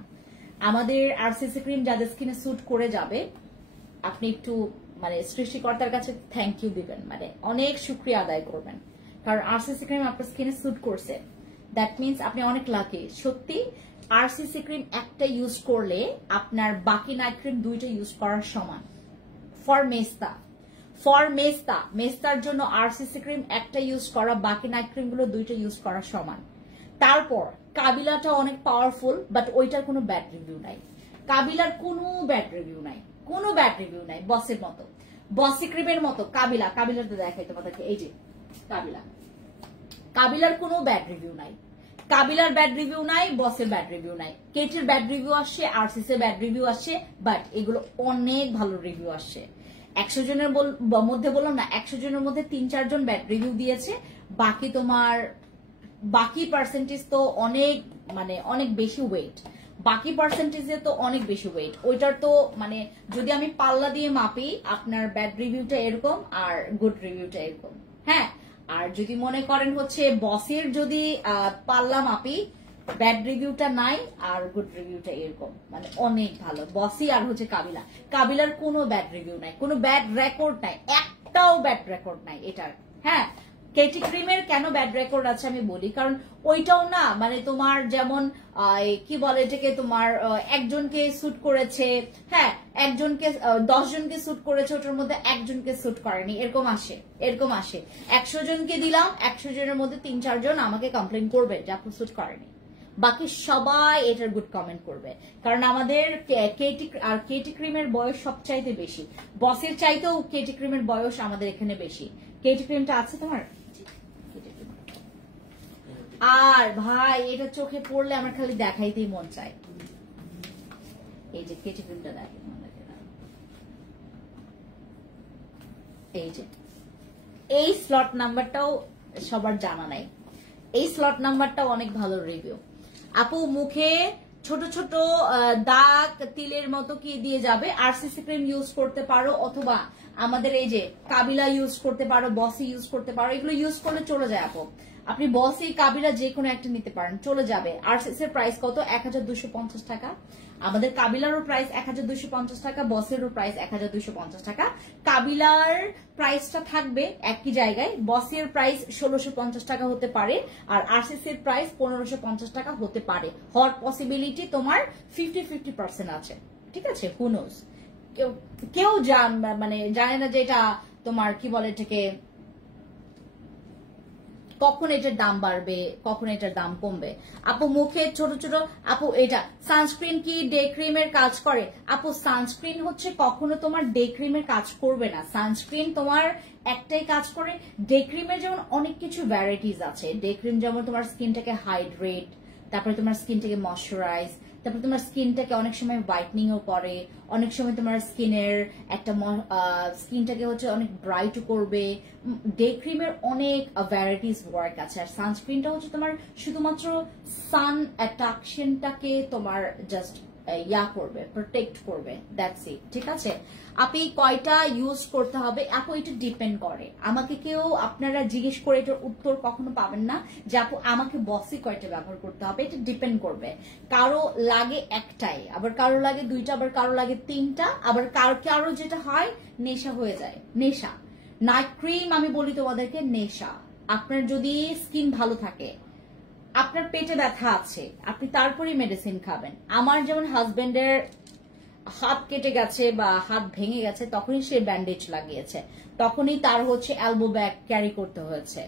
আমাদের আরসিসি ক্রিম যাদের স্কিনে স্যুট করে যাবে, আপনি একটু মানে সৃষ্টিকর্তার কাছে থ্যাংক ইউ দিবেন, মানে অনেক শুকরিয়া আদায় করবেন, কারণ আরসিসি ক্রিম আপনার স্কিনে স্যুট করছে। দ্যাট মিনস আপনি অনেক লাকি। সত্যি আরসিসি ক্রিম একটা ইউজ করলে আপনার বাকি নাইট ক্রিম দুইটা ইউজ করার সমান। ফর মেস্তার জন্য আরসিসি ক্রিম একটা ইউজ করা বাকি নাইট ক্রিম গুলো দুইটা ইউজ করার সমান। তারপর কাবিলাটা অনেক পাওয়ারফুল, বাট ওইটার কোনো ব্যাড রিভিউ নাই। কাবিলার কোনো ব্যাড রিভিউ নাই, বসের মতো, বসি ক্রিমের মতো কাবিলাটা দেখাই তোমাদেরকে। এই যে কাবিলার কোনো ব্যাড রিভিউ নাই, কাবিলার ব্যাড রিভিউ নাই, বসের ব্যাড রিভিউ নাই। কেটির ব্যাড রিভিউ আসছে, আরসিসি এর ব্যাড রিভিউ আসছে, বাট এগুলো অনেক ভালো রিভিউ আসছে। 100 জনের মধ্যে বললাম না, 100 জনের মধ্যে 3-4 জন ব্যাড রিভিউ দিয়েছে। বাকি পার্সেন্টেজ তো অনেক মানে অনেক বেশি ওয়েট, বাকি পার্সেন্টেজে তো অনেক বেশি ওয়েট। ওইটার তো মানে যদি আমি পাল্লা দিয়ে মাপি, আপনার ব্যাড রিভিউটা এরকম আর গুড রিভিউটা এরকম। হ্যাঁ, আর যদি মনে করেন হচ্ছে বসের যদি পাল্লা মাপি, ব্যাড রিভিউটা নাই আর গুড রিভিউটা এরকম, মানে অনেক ভালো বসই আর হচ্ছে কাবিলার কোনো ব্যাড রিভিউ নাই, কোনো ব্যাড রেকর্ড নাই, একটাও ব্যাড রেকর্ড নাই এটার। হ্যাঁ, কেটি ক্রিমের কেন ব্যাড রেকর্ড আছে আমি বলি, কারণ ওইটাও না মানে তোমার যেমন কি বলে এটাকে, তোমার একজনকে স্যুট করেছে, হ্যাঁ 10 জনকে স্যুট করেছে, ওটার মধ্যে একজনকে স্যুট করেনি, এরকম আসে। 100 জনকে দিলাম, 100 জনের মধ্যে 3-4 জন আমাকে কমপ্লেন করবে যে আপু স্যুট করেনি, বাকি সবাই এটার গুড কমেন্ট করবে। কারণ আমাদের কেটি ক্রিমের বয়স সবচাইতে বেশি, বসের চাইতেও কেটি ক্রিমের বয়স আমাদের এখানে বেশি। কেটি ক্রিমটা আছে তোমার? আর ভাই এটা চোখে পড়লে আমার খালি দেখাইতেই মন চায়। এই যে কেটি ক্রিমটা দেখেন, এই যে এই স্লট নাম্বারটাও সবার জানা নাই, এই স্লট নাম্বারটাও অনেক ভালো রিভিউ। আপু মুখে ছোট ছোট দাগ তিলের মতো কি দিয়ে যাবে, আরসিসি ক্রিম ইউজ করতে পারো, অথবা আমাদের এই যে কাবিলা ইউজ করতে পারো, বসি ইউজ করতে পারো। এগুলো ইউজ করলে চলে যায় আপু, আপনি বসি কাবিলা যে কোনো একটা নিতে পারেন, চলে যাবে। আরসিসি এর প্রাইস কত? 1250 টাকা। আমাদের কাবিলারও প্রাইস 1250 টাকা, বসেরও প্রাইস 1250 টাকা। কাবিলার প্রাইসটা থাকবে একই জায়গায়, বসের প্রাইস 1650 টাকা হতে পারে, আর আরসিসি এর প্রাইস 1550 টাকা হতে পারে। হওয়ার পসিবিলিটি তোমার 50-50% আছে, ঠিক আছে? হু নোজ, কেউ মানে জানে না যে এটা তোমার কি বলে এটাকে, কখন এটার দাম বাড়বে, কখন এটার দাম কমবে। আপু মুখে ছোট ছোট, আপু এটা সানস্ক্রিন কি ডে ক্রিমের কাজ করে? আপু সানস্ক্রিন হচ্ছে কখনো তোমার ডে ক্রিমের কাজ করবে না, সানস্ক্রিন তোমার একটাই কাজ করে। ডে ক্রিমের যেমন অনেক কিছু ভ্যারাইটিস আছে, ডে ক্রিম যেমন তোমার স্কিনটাকে হাইড্রেট, তারপরে তোমার স্কিনটাকে ময়শ্চারাইজ, তারপর তোমার স্কিনটাকে অনেক সময় হোয়াইটনিংও করে, অনেক সময় তোমার স্কিনের একটা স্কিনটাকে হচ্ছে অনেক ব্রাইটও করবে। ডে ক্রিমের অনেক ভ্যারাইটিস ওয়ার্ক আছে, আর সানস্ক্রিনটা হচ্ছে তোমার শুধুমাত্র সান অ্যাট্রাকশনটাকে তোমার জাস্ট করবে, প্রোটেক্ট করবে, দ্যাটস ইট, ঠিক আছে? আপনি কয়টা ইউজ করতে হবে আপু এটা ডিপেন্ড করে। আমাকে কেউ আপনারা জিজ্ঞেস করে এটার উত্তর কখনো পাবেন না যে আপু আমাকে বসি কয়টা ব্যবহার করতে হবে, এটা ডিপেন্ড করবে। কারো লাগে একটাই, আবার কারো লাগে দুইটা, আবার কারো লাগে তিনটা, আবার কারো যেটা হয় নেশা হয়ে যায়। নেশা নাইট ক্রিম আমি বলি তোমাদেরকে নেশা। আপনার যদি স্কিন ভালো থাকে, আপনার পেটে ব্যথা আছে, আপনি তারপরেই মেডিসিন খাবেন। আমার যেমন হাজবেন্ডের হাত কেটে গেছে বা হাত ভেঙে গেছে, তখনই সে ব্যান্ডেজ লাগিয়েছে, তখনই তার হচ্ছে এলবো ব্যাগ ক্যারি করতে হয়েছে।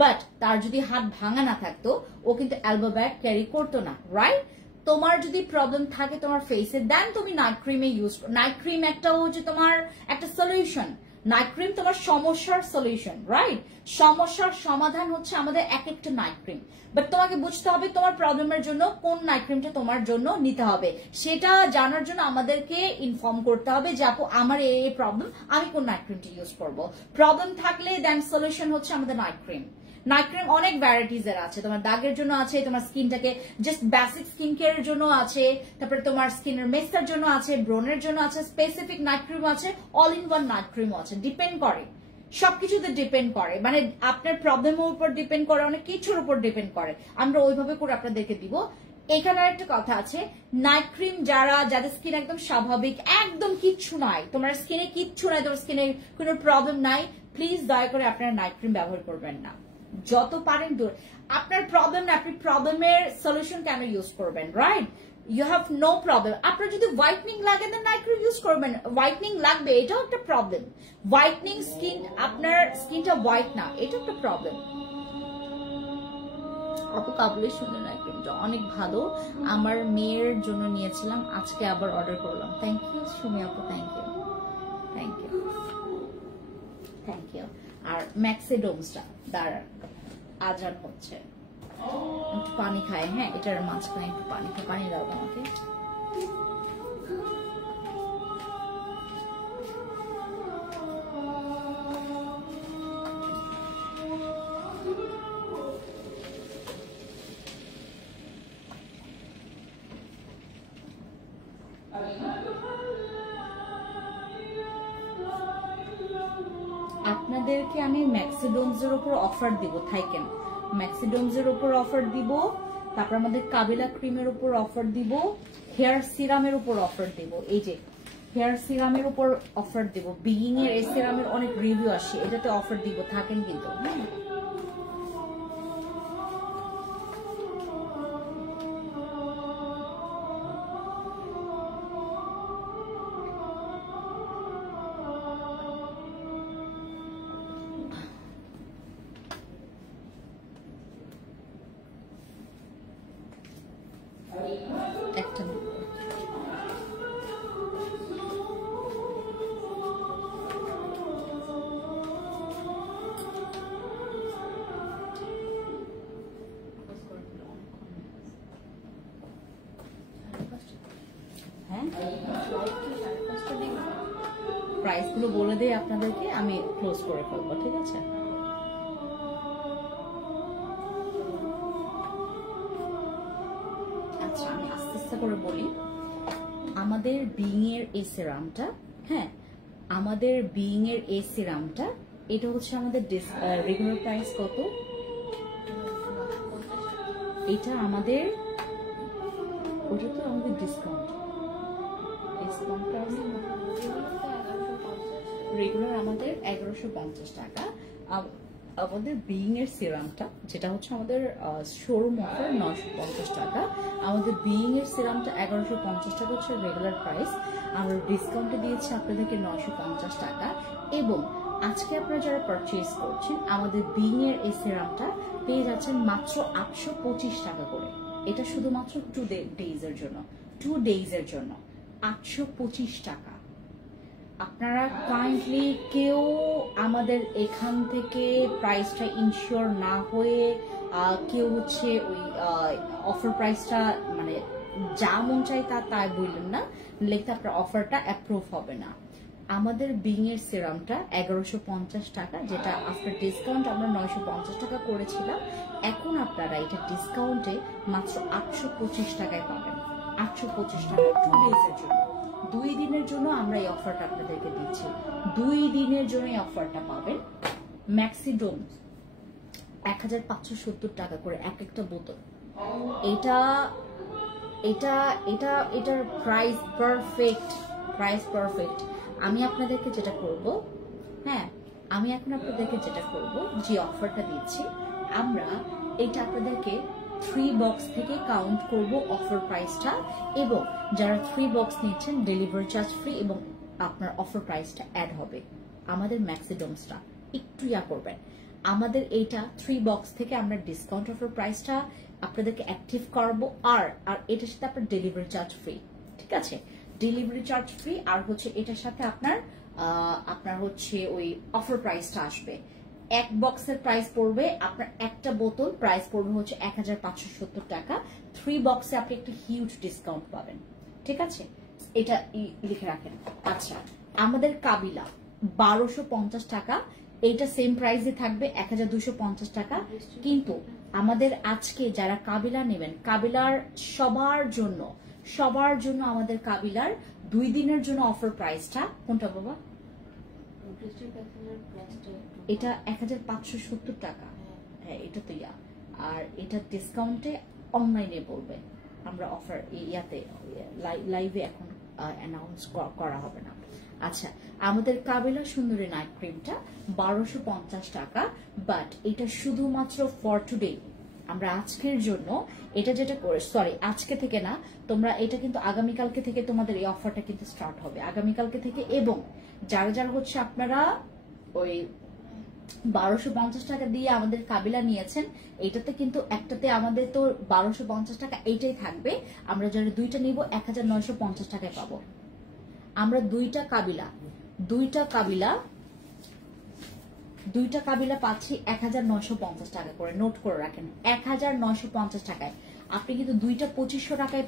বাট তার যদি হাত ভাঙা না থাকতো, ও কিন্তু এলবো ব্যাগ ক্যারি করতো না, রাইট? তোমার যদি প্রবলেম থাকে তোমার ফেসে, দেন তুমি নাইট ক্রিমে ইউজ করো। নাইট ক্রিম একটা হচ্ছে তোমার একটা সলিউশন, নাইট ক্রিম তোমার সমস্যার সলিউশন, রাইট? সমস্যার সমাধান হচ্ছে আমাদের এক একটা নাইট ক্রিম। বাট তোমাকে বুঝতে হবে তোমার প্রবলেমের জন্য কোন নাইট ক্রিমটা তোমার জন্য নিতে হবে, সেটা জানার জন্য আমাদেরকে ইনফর্ম করতে হবে যে আপু আমার এই প্রবলেম, আমি কোন নাইট ক্রিমটা ইউজ করবো। প্রবলেম থাকলে দেন সলিউশন হচ্ছে আমাদের নাইট ক্রিম। নাইট ক্রিম অনেক ভ্যারাইটিস এর আছে, তোমার দাগের জন্য আছে, তোমার স্কিনটাকে জাস্ট বেসিক স্কিন কেয়ারের জন্য আছে, তারপরে তোমার স্কিনের মেস্টার জন্য আছে, ব্রনের জন্য আছে, স্পেসিফিক নাইট ক্রিম আছে, অল ইন ওয়ান নাইট ক্রিমও আছে। ডিপেন্ড করে, সবকিছুতে ডিপেন্ড করে, মানে আপনার প্রবলেমের উপর ডিপেন্ড করে, অনেক কিছুর উপর ডিপেন্ড করে। আমরা ওইভাবে করে আপনাদেরকে দিব। এখানে একটা কথা আছে, নাইট ক্রিম যাদের স্কিন একদম স্বাভাবিক, একদম কিচ্ছু নাই, তোমার স্কিনে কিচ্ছু নাই, তোমার স্কিনে কোনো প্রবলেম নাই, প্লিজ দয়া করে আপনারা নাইট ক্রিম ব্যবহার করবেন না। যত পারেন দূর। আপনার প্রবলেম না, আপনি প্রবলেমের সলিউশন কেন ইউজ করবেন, right? You have no problem. আপনার যদি হোয়াইটনিং লাগে দেন নাইট ক্রিম ইউজ করবেন, হোয়াইটনিং লাগবে, এটাও একটা প্রবলেম। হোয়াইটনিং স্কিন, আপনার স্কিনটা হোয়াইট না, এটা একটা প্রবলেম। আপু কাবুলের সুন্দর নাইট ক্রিমটা অনেক ভালো, আমার মেয়ের জন্য নিয়েছিলাম, আজকে আবার অর্ডার করলাম। থ্যাংক ইউ সুমি আপু, thank you, thank you, thank you. আর ম্যাক্সিডোমসটা দাঁড়ান, আজান হচ্ছে, একটু পানি খায়। হ্যাঁ, এটার মাঝখানে একটু পানি খায়, পানি দাও আমাকে। আপনাদেরকে আমি ম্যাক্সিডোমসের উপর অফার দিব, থাইকেন ম্যাক্সিডোমসের উপর অফার দিব, তারপর আমাদের কাবিলা ক্রিমের উপর অফার দিব, হেয়ার সিরামের উপর অফার দিব। এই যে হেয়ার সিরামের উপর অফার দিব, বিগিং এর এই সিরামের অনেক রিভিউ আসে, এটাতে অফার দিব, থাকেন কিন্তু। হ্যাঁ, একটা প্রাইস গুলো বলে দেই আপনাদেরকে, আমি ক্লোজ করে ফেলবো, ঠিক আছে? আচ্ছা, আমি আস্তে আস্তে করে বলি। আমাদের বিং এর এই সিরামটা, হ্যাঁ, আমাদের বিং এর এই সিরামটা, এটা হচ্ছে আমাদের রেগুলার প্রাইস কত? এটা আমাদের, ওটা তো আমাদের ডিসকাউন্ট, রেগুলার আমাদের 1150 টাকা। আমাদের বিং এর সিরামটা, যেটা হচ্ছে আমাদের শোরুম অফার 950 টাকা, আমাদের বিং এর সিরামটা 1150 টাকা হচ্ছে রেগুলার প্রাইস। আমরা ডিসকাউন্টে দিয়েছি আপনাদেরকে 950 টাকা। এবং আজকে আপনারা যারা পারচেজ করছেন, আমাদের বিং এর এই সিরামটা পেয়ে যাচ্ছেন মাত্র 825 টাকা করে। এটা শুধুমাত্র 2 ডেজের জন্য, 2 ডেজের জন্য 825 টাকা। আপনারা কাইন্ডলি কেউ আমাদের এখান থেকে প্রাইসটা ইনশিওর না হয়ে কেউ হচ্ছে ওই অফার প্রাইসটা মানে যা মন চাই তাই বললেন না, লিখতে আপনার অফারটা অ্যাপ্রুভ হবে না। আমাদের বিং এর সিরামটা 1150 টাকা, যেটা আফটার ডিসকাউন্ট আমরা 950 টাকা করেছিলাম, এখন আপনারা এটা ডিসকাউন্টে মাত্র 825 টাকায় পাবেন। 825 টাকা 2 ডেজের জন্য, 2 দিনের জন্য আমরা এই অফারটা আপনাদেরকে দিচ্ছি। 2 দিনের জন্য এই অফারটা পাবেন। ম্যাক্সিডোম 1570 টাকা করে এক একটা বোতল। এটার প্রাইস পারফেক্ট, প্রাইস পারফেক্ট। আমি আপনাদেরকে যেটা করব, হ্যাঁ, আমি এখন আপনাদেরকে যেটা করব, যে অফারটা দিচ্ছি, আমরা এটা আপনাদেরকে 3 বক্স থেকে কাউন্ট করব অফার প্রাইসটা, এবং যারা 3 বক্স নিচ্ছেন ডেলিভারি চার্জ ফ্রি, এবং আপনার অফার প্রাইসটা অ্যাড হবে। আমাদের ম্যাক্সিডোমসটা একটু করবেন, আমাদের এইটা 3 বক্স থেকে আমরা ডিসকাউন্ট অফার প্রাইসটা আপনাদেরকে অ্যাক্টিভ করব, আর এটার সাথে আপনার ডেলিভারি চার্জ ফ্রি, ঠিক আছে? ডেলিভারি চার্জ ফ্রি, আর হচ্ছে এটার সাথে আপনার হচ্ছে ওই অফার প্রাইসটা আসবে। 1 বক্সের প্রাইস পড়বে আপনার, একটা বোতল প্রাইস পড়বে হচ্ছে 1570 টাকা। 3 বক্সে আপনি একটা হিউজ ডিসকাউন্ট পাবেন, ঠিক আছে? এটা লিখে রাখেন। আচ্ছা, আমাদের কাবিলা 1250 টাকা, এইটা সেম প্রাইসে থাকবে 1250 টাকা। কিন্তু আমাদের আজকে যারা কাবিলা নেবেন, কাবিলার সবার জন্য আমাদের কাবিলার 2 দিনের জন্য অফার প্রাইসটা কোনটা বাবা? এটা 1570 টাকা। হ্যাঁ, এটা তো আর এটা ডিসকাউন্টে অনলাইনে বলবে, আমরা অফার ইয়াতে লাইভে এখন অ্যানাউন্স করা হবে না। আচ্ছা, আমাদের কাবিলা সুন্দরী নাইট ক্রিমটা 1250 টাকা, বাট এটা শুধুমাত্র ফর টুডে, আমরা আজকের জন্য এটা যেটা করে, সরি আজকে থেকে না, তোমরা এটা কিন্তু আগামীকালকে থেকে তোমাদের এই অফারটা কিন্তু স্টার্ট হবে আগামীকালকে থেকে। এবং যারা যারা হচ্ছে আপনারা ওই 1250 টাকা দিয়ে আমাদের কাবিলা নিয়েছেন, এটাতে কিন্তু একটাতে আমাদের তো 1250 টাকা এইটাই থাকবে, আমরা যারা দুইটা নিব 1950 টাকায় পাবো। আমরা দুইটা কাবিলা পাচ্ছি 1950 টাকা করে, নোট করে রাখেন 1950 টাকায়। আপনি কিন্তু দুইটা 2500 টাকায়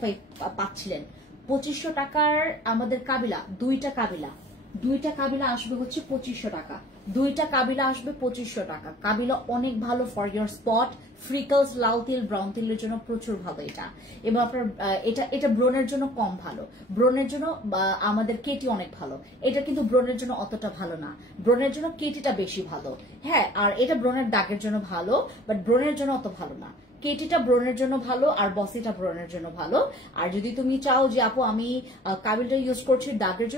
পাচ্ছিলেন। 2500 টাকার আমাদের কাবিলা, দুইটা কাবিলা আসবে হচ্ছে 2500 টাকা, দুইটা কাবিলা আসবে 2500 টাকা। কাবিলা অনেক ভালো ফর ইয়োর স্পট, ফ্রিকলস, লাল তিল, ব্রাউন তিলের জন্য প্রচুর ভালো এটা। এবং আপনার এটা ব্রণের জন্য কম ভালো, ব্রণের জন্য আমাদের কেটি অনেক ভালো, এটা কিন্তু ব্রণের জন্য অতটা ভালো না, ব্রণের জন্য কেটিটা বেশি ভালো। হ্যাঁ, আর এটা ব্রণের দাগের জন্য ভালো, বাট ব্রণের জন্য অত ভালো না। কেটিটা ব্রণের জন্য ভালো আর বসিটা ব্রণের জন্য ভালো। আর যদি তুমি চাও যে আপু আমি কাবিলটা ইউজ করছি দাগের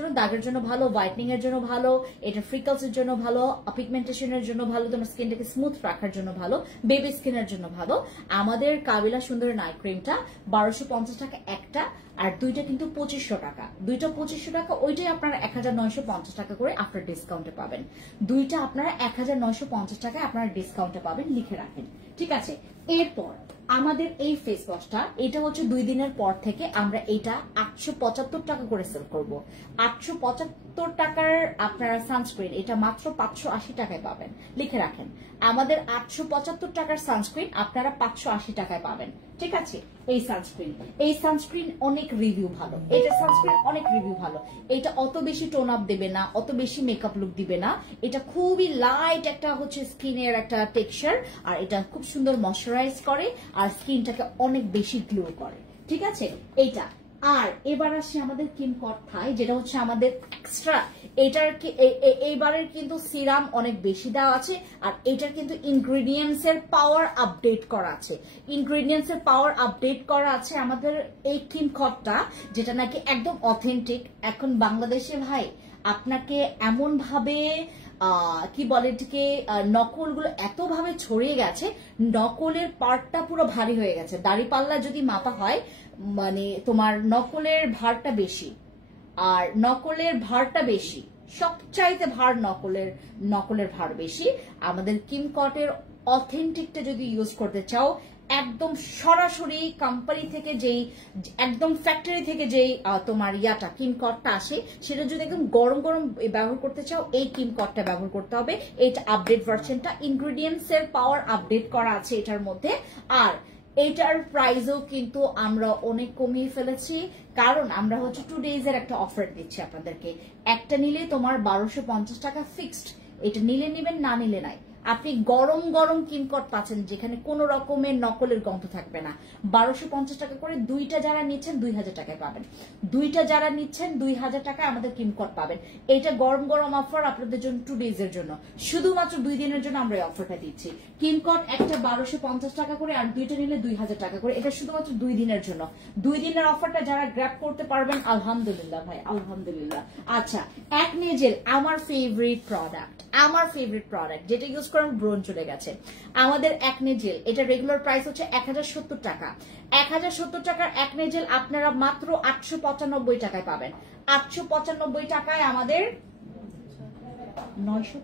জন্য ভালো, হোয়াইটনিং এর জন্য ভালো, এটা ফ্রিকলস এর জন্য ভালো, পিগমেন্টেশনের জন্য ভালো, তোমার স্কিনটাকে স্মুথ রাখার জন্য ভালো, বেবি স্কিনের জন্য ভালো, আমাদের কাবিলা সুন্দরী নাইট ক্রিমটা 1250 টাকা একটা, আর দুইটা কিন্তু 2500 টাকা, দুইটা 2500 টাকা, ওইটাই আপনারা 1950 টাকা করে আফটার ডিসকাউন্টে পাবেন। দুইটা আপনারা 1950 টাকায় আপনারা ডিসকাউন্টে পাবেন, লিখে রাখেন, ঠিক আছে। এরপর আমাদের এই ফেস ওয়াশটা, এটা হচ্ছে 2 দিনের পর থেকে আমরা এটা 875 টাকা করে সেল করব। 875 টাকার আপনারা সানস্ক্রিন, এটা মাত্র 580 টাকায় পাবেন, লিখে রাখেন। আমাদের 875 টাকার সানস্ক্রিন আপনারা 580 টাকায় পাবেন, ঠিক আছে। এই সানস্ক্রিন অনেক রিভিউ ভালো, এটা সানস্ক্রিন অনেক রিভিউ ভালো। এটা অত বেশি টোন আপ দেবে না, অত বেশি মেকআপ লুক দিবে না, এটা খুবই লাইট একটা হচ্ছে স্কিনের একটা টেক্সচার, আর এটা খুব সুন্দর ময়শ্চারাইজ করে আর স্কিনটাকে অনেক বেশি গ্লো করে, ঠিক আছে এইটা। আর এবার আসছে আমাদের কিম কথায়, যেটা হচ্ছে আমাদের এক্সট্রা, এটার এইবারের কিন্তু সিরাম অনেক বেশি দেওয়া আছে, আর এটার কিন্তু ইনগ্রেডিয়েন্টস এর পাওয়ার আপডেট করা আছে আমাদের এই কিম খটটা, যেটা নাকি একদম অথেন্টিক। এখন বাংলাদেশে ভাই আপনাকে এমন ভাবে কি বলে এটাকে, নকলগুলো এত ভাবে ছড়িয়ে গেছে, নকলের পার্টটা পুরো ভারী হয়ে গেছে। দাড়িপাল্লা যদি মাপা হয়, মানে তোমার নকলের ভারটা বেশি, আর নকলের ভারটা বেশি, সবচাইতে ভার নকলের ভার বেশি। আমাদের কিমকটের অথেন্টিকটা যদি ইউজ করতে চাও, একদম সরাসরি কোম্পানি থেকে যেই, একদম ফ্যাক্টরি থেকে যেই তোমার ইয়াটা কিমকটটা আসে, সেটা যদি একদম গরম গরম ব্যবহার করতে চাও, এই কিমকটটা ব্যবহার করতে হবে। এইটা আপডেট ভার্সনটা, ইনগ্রেডিয়েন্টস এর পাওয়ার আপডেট করা আছে এটার মধ্যে। আর এটার প্রাইসও কিন্তু আমরা অনেক কমিয়ে ফেলেছি, কারণ আমরা হচ্ছে 2 days এর একটা অফার দিচ্ছি আপনাদেরকে। একটা নিলে তোমার 1250 টাকা ফিক্সড, এটা নিলে নিবেন, না নিলে নাই। আপনি গরম গরম কিমকট পাচ্ছেন, যেখানে কোনো রকমের নকলের গন্ধ থাকবে না। 1250 টাকা করে দুইটা যারা নিচ্ছেন 2000 টাকায় পাবেন, দুইটা যারা নিচ্ছেন 2000 টাকায় আমাদের কিমকট পাবেন। এটা গরম গরম অফার আপনাদের জন্য 2 days এর জন্য, শুধুমাত্র 2 দিনের জন্য আমরা এই অফারটা দিচ্ছি। কিমকট একটা 1250 টাকা করে, আর দুইটা নিলে 2000 টাকা করে, এটা শুধুমাত্র 2 দিনের জন্য। 2 দিনের অফারটা যারা গ্র্যাব করতে পারবেন, আলহামদুলিল্লাহ ভাই, আলহামদুলিল্লাহ। আচ্ছা, অ্যাকনে জেল আমার ফেভারিট প্রোডাক্ট, যেটা ইউজ করে ব্রণ চলে গেছে। আমাদের অ্যাকনে জেল, এটা রেগুলার প্রাইস হচ্ছে 1070 টাকা। 1070 টাকার অ্যাকনে জেল আপনারা মাত্র 895 টাকায় পাবেন। 895 টাকায় আমাদের 900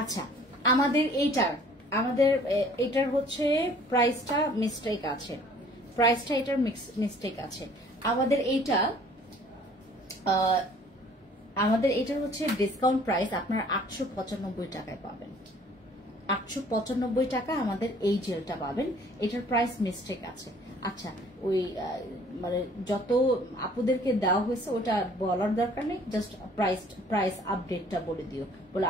আচ্ছা, আমাদের এটার হচ্ছে প্রাইসটা মিস্টেক আছে। প্রাইসটা এটার মিস্টেক আছে। আমাদের এটার হচ্ছে ডিসকাউন্ট প্রাইস আপনারা 895 টাকায় পাবেন। 895 টাকা আমাদের এই জেলটা পাবেন, এটার প্রাইস মিস্টেক আছে। আচ্ছা, ওই মানে যত আপুদেরকে দেওয়া হয়েছে ওটা বলার দরকার নেই, জাস্ট প্রাইস আপডেটটা বলে দিও, বলে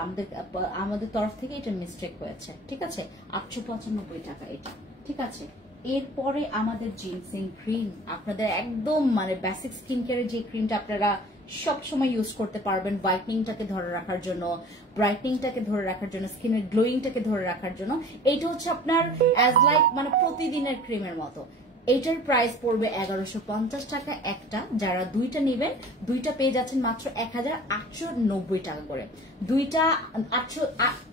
আমাদের তরফ থেকে এটা মিস্টেক হয়েছে, ঠিক আছে? 895 টাকা এটা, ঠিক আছে? এরপরে আমাদের জিনসিং ক্রিম, আপনাদের একদম মানে বেসিক স্কিন কেয়ারের যে ক্রিমটা আপনারা সব সময় ইউজ করতে পারবেন হোয়াইটনিংটাকে ধরে রাখার জন্য, ব্রাইটনিংটাকে ধরে রাখার জন্য, স্কিনের গ্লোয়িংটাকে ধরে রাখার জন্য। এইটা হচ্ছে আপনার অ্যাজ লাইক মানে প্রতিদিনের ক্রিমের মতো। এইটার প্রাইস পড়বে 1150 টাকা একটা। যারা দুইটা নেবেন, দুইটা পেয়ে যাচ্ছেন মাত্র 1890 টাকা করে, দুইটা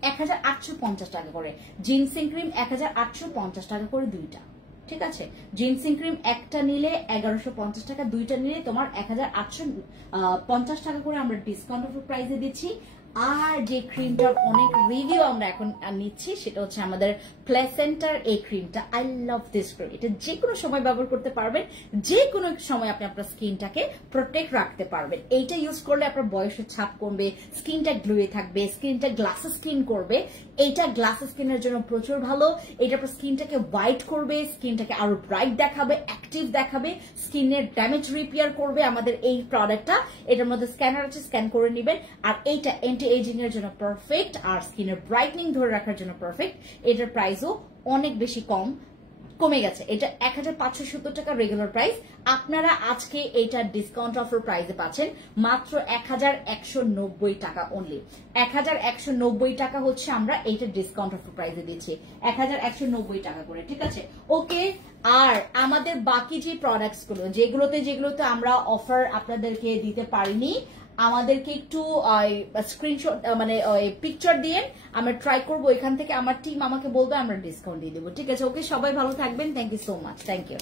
1850 টাকা করে। জিনসিং ক্রিম 1850 টাকা করে দুইটা, ঠিক আছে? জিনসিং ক্রিম একটা নিলে 1150 টাকা, দুইটা নিলে তোমার 1850 টাকা করে আমরা ডিসকাউন্ট অফার প্রাইসে দিচ্ছি। আর যে ক্রিমটার অনেক রিভিউ আমরা এখন নিচ্ছি সেটা হচ্ছে আমাদের প্লেসেন্টার এই ক্রিমটা। I love this cream. এটা যে কোনো সময় ব্যবহার করতে পারবেন, যে কোনো সময় আপনি আপনার স্কিনটাকে প্রোটেক্ট রাখতে পারবেন। এইটা ইউজ করলে আপনার বয়সের ছাপ কমবে, স্কিনটা গ্লোয়ে থাকবে, স্কিনটা গ্লাসি স্কিন করবে। এইটা গ্লাসি স্কিনের জন্য প্রচুর ভালো। এটা আপনার স্কিনটাকে হোয়াইট করবে, স্কিনটাকে আরো ব্রাইট দেখাবে, অ্যাক্টিভ দেখাবে, স্কিনের ড্যামেজ রিপেয়ার করবে আমাদের এই প্রোডাক্টটা। এটার মধ্যে স্ক্যানার আছে, স্ক্যান করে নেবেন। আর এইটা এজিং এর জন্য পারফেক্ট, আর স্কিনের ব্রাইটনিং ধরে রাখার জন্য পারফেক্ট। এটার প্রাইসও অনেক বেশি কমে গেছে। এটা 1570 টাকা রেগুলার প্রাইস, আপনারা আজকে এটা ডিসকাউন্ট অফার প্রাইসে পাচ্ছেন মাত্র 1190 টাকা অনলি। 1190 টাকা হচ্ছে আমরা এইটা ডিসকাউন্ট অফার প্রাইসে দিচ্ছি, 1190 টাকা করে, ঠিক আছে? ওকে। আর আমাদের বাকি যে প্রোডাক্টস গুলো যেগুলোতে আমরা অফার আপনাদেরকে দিতে পারিনি, আমাদেরকে একটু স্ক্রিনশট মানে পিকচার দিয়ে আমরা ট্রাই করবো, এখান থেকে আমার টিম আমাকে বলবে, আমরা ডিসকাউন্ট দিয়ে দেবো, ঠিক আছে? ওকে, সবাই ভালো থাকবেন। Thank you so much. Thank you.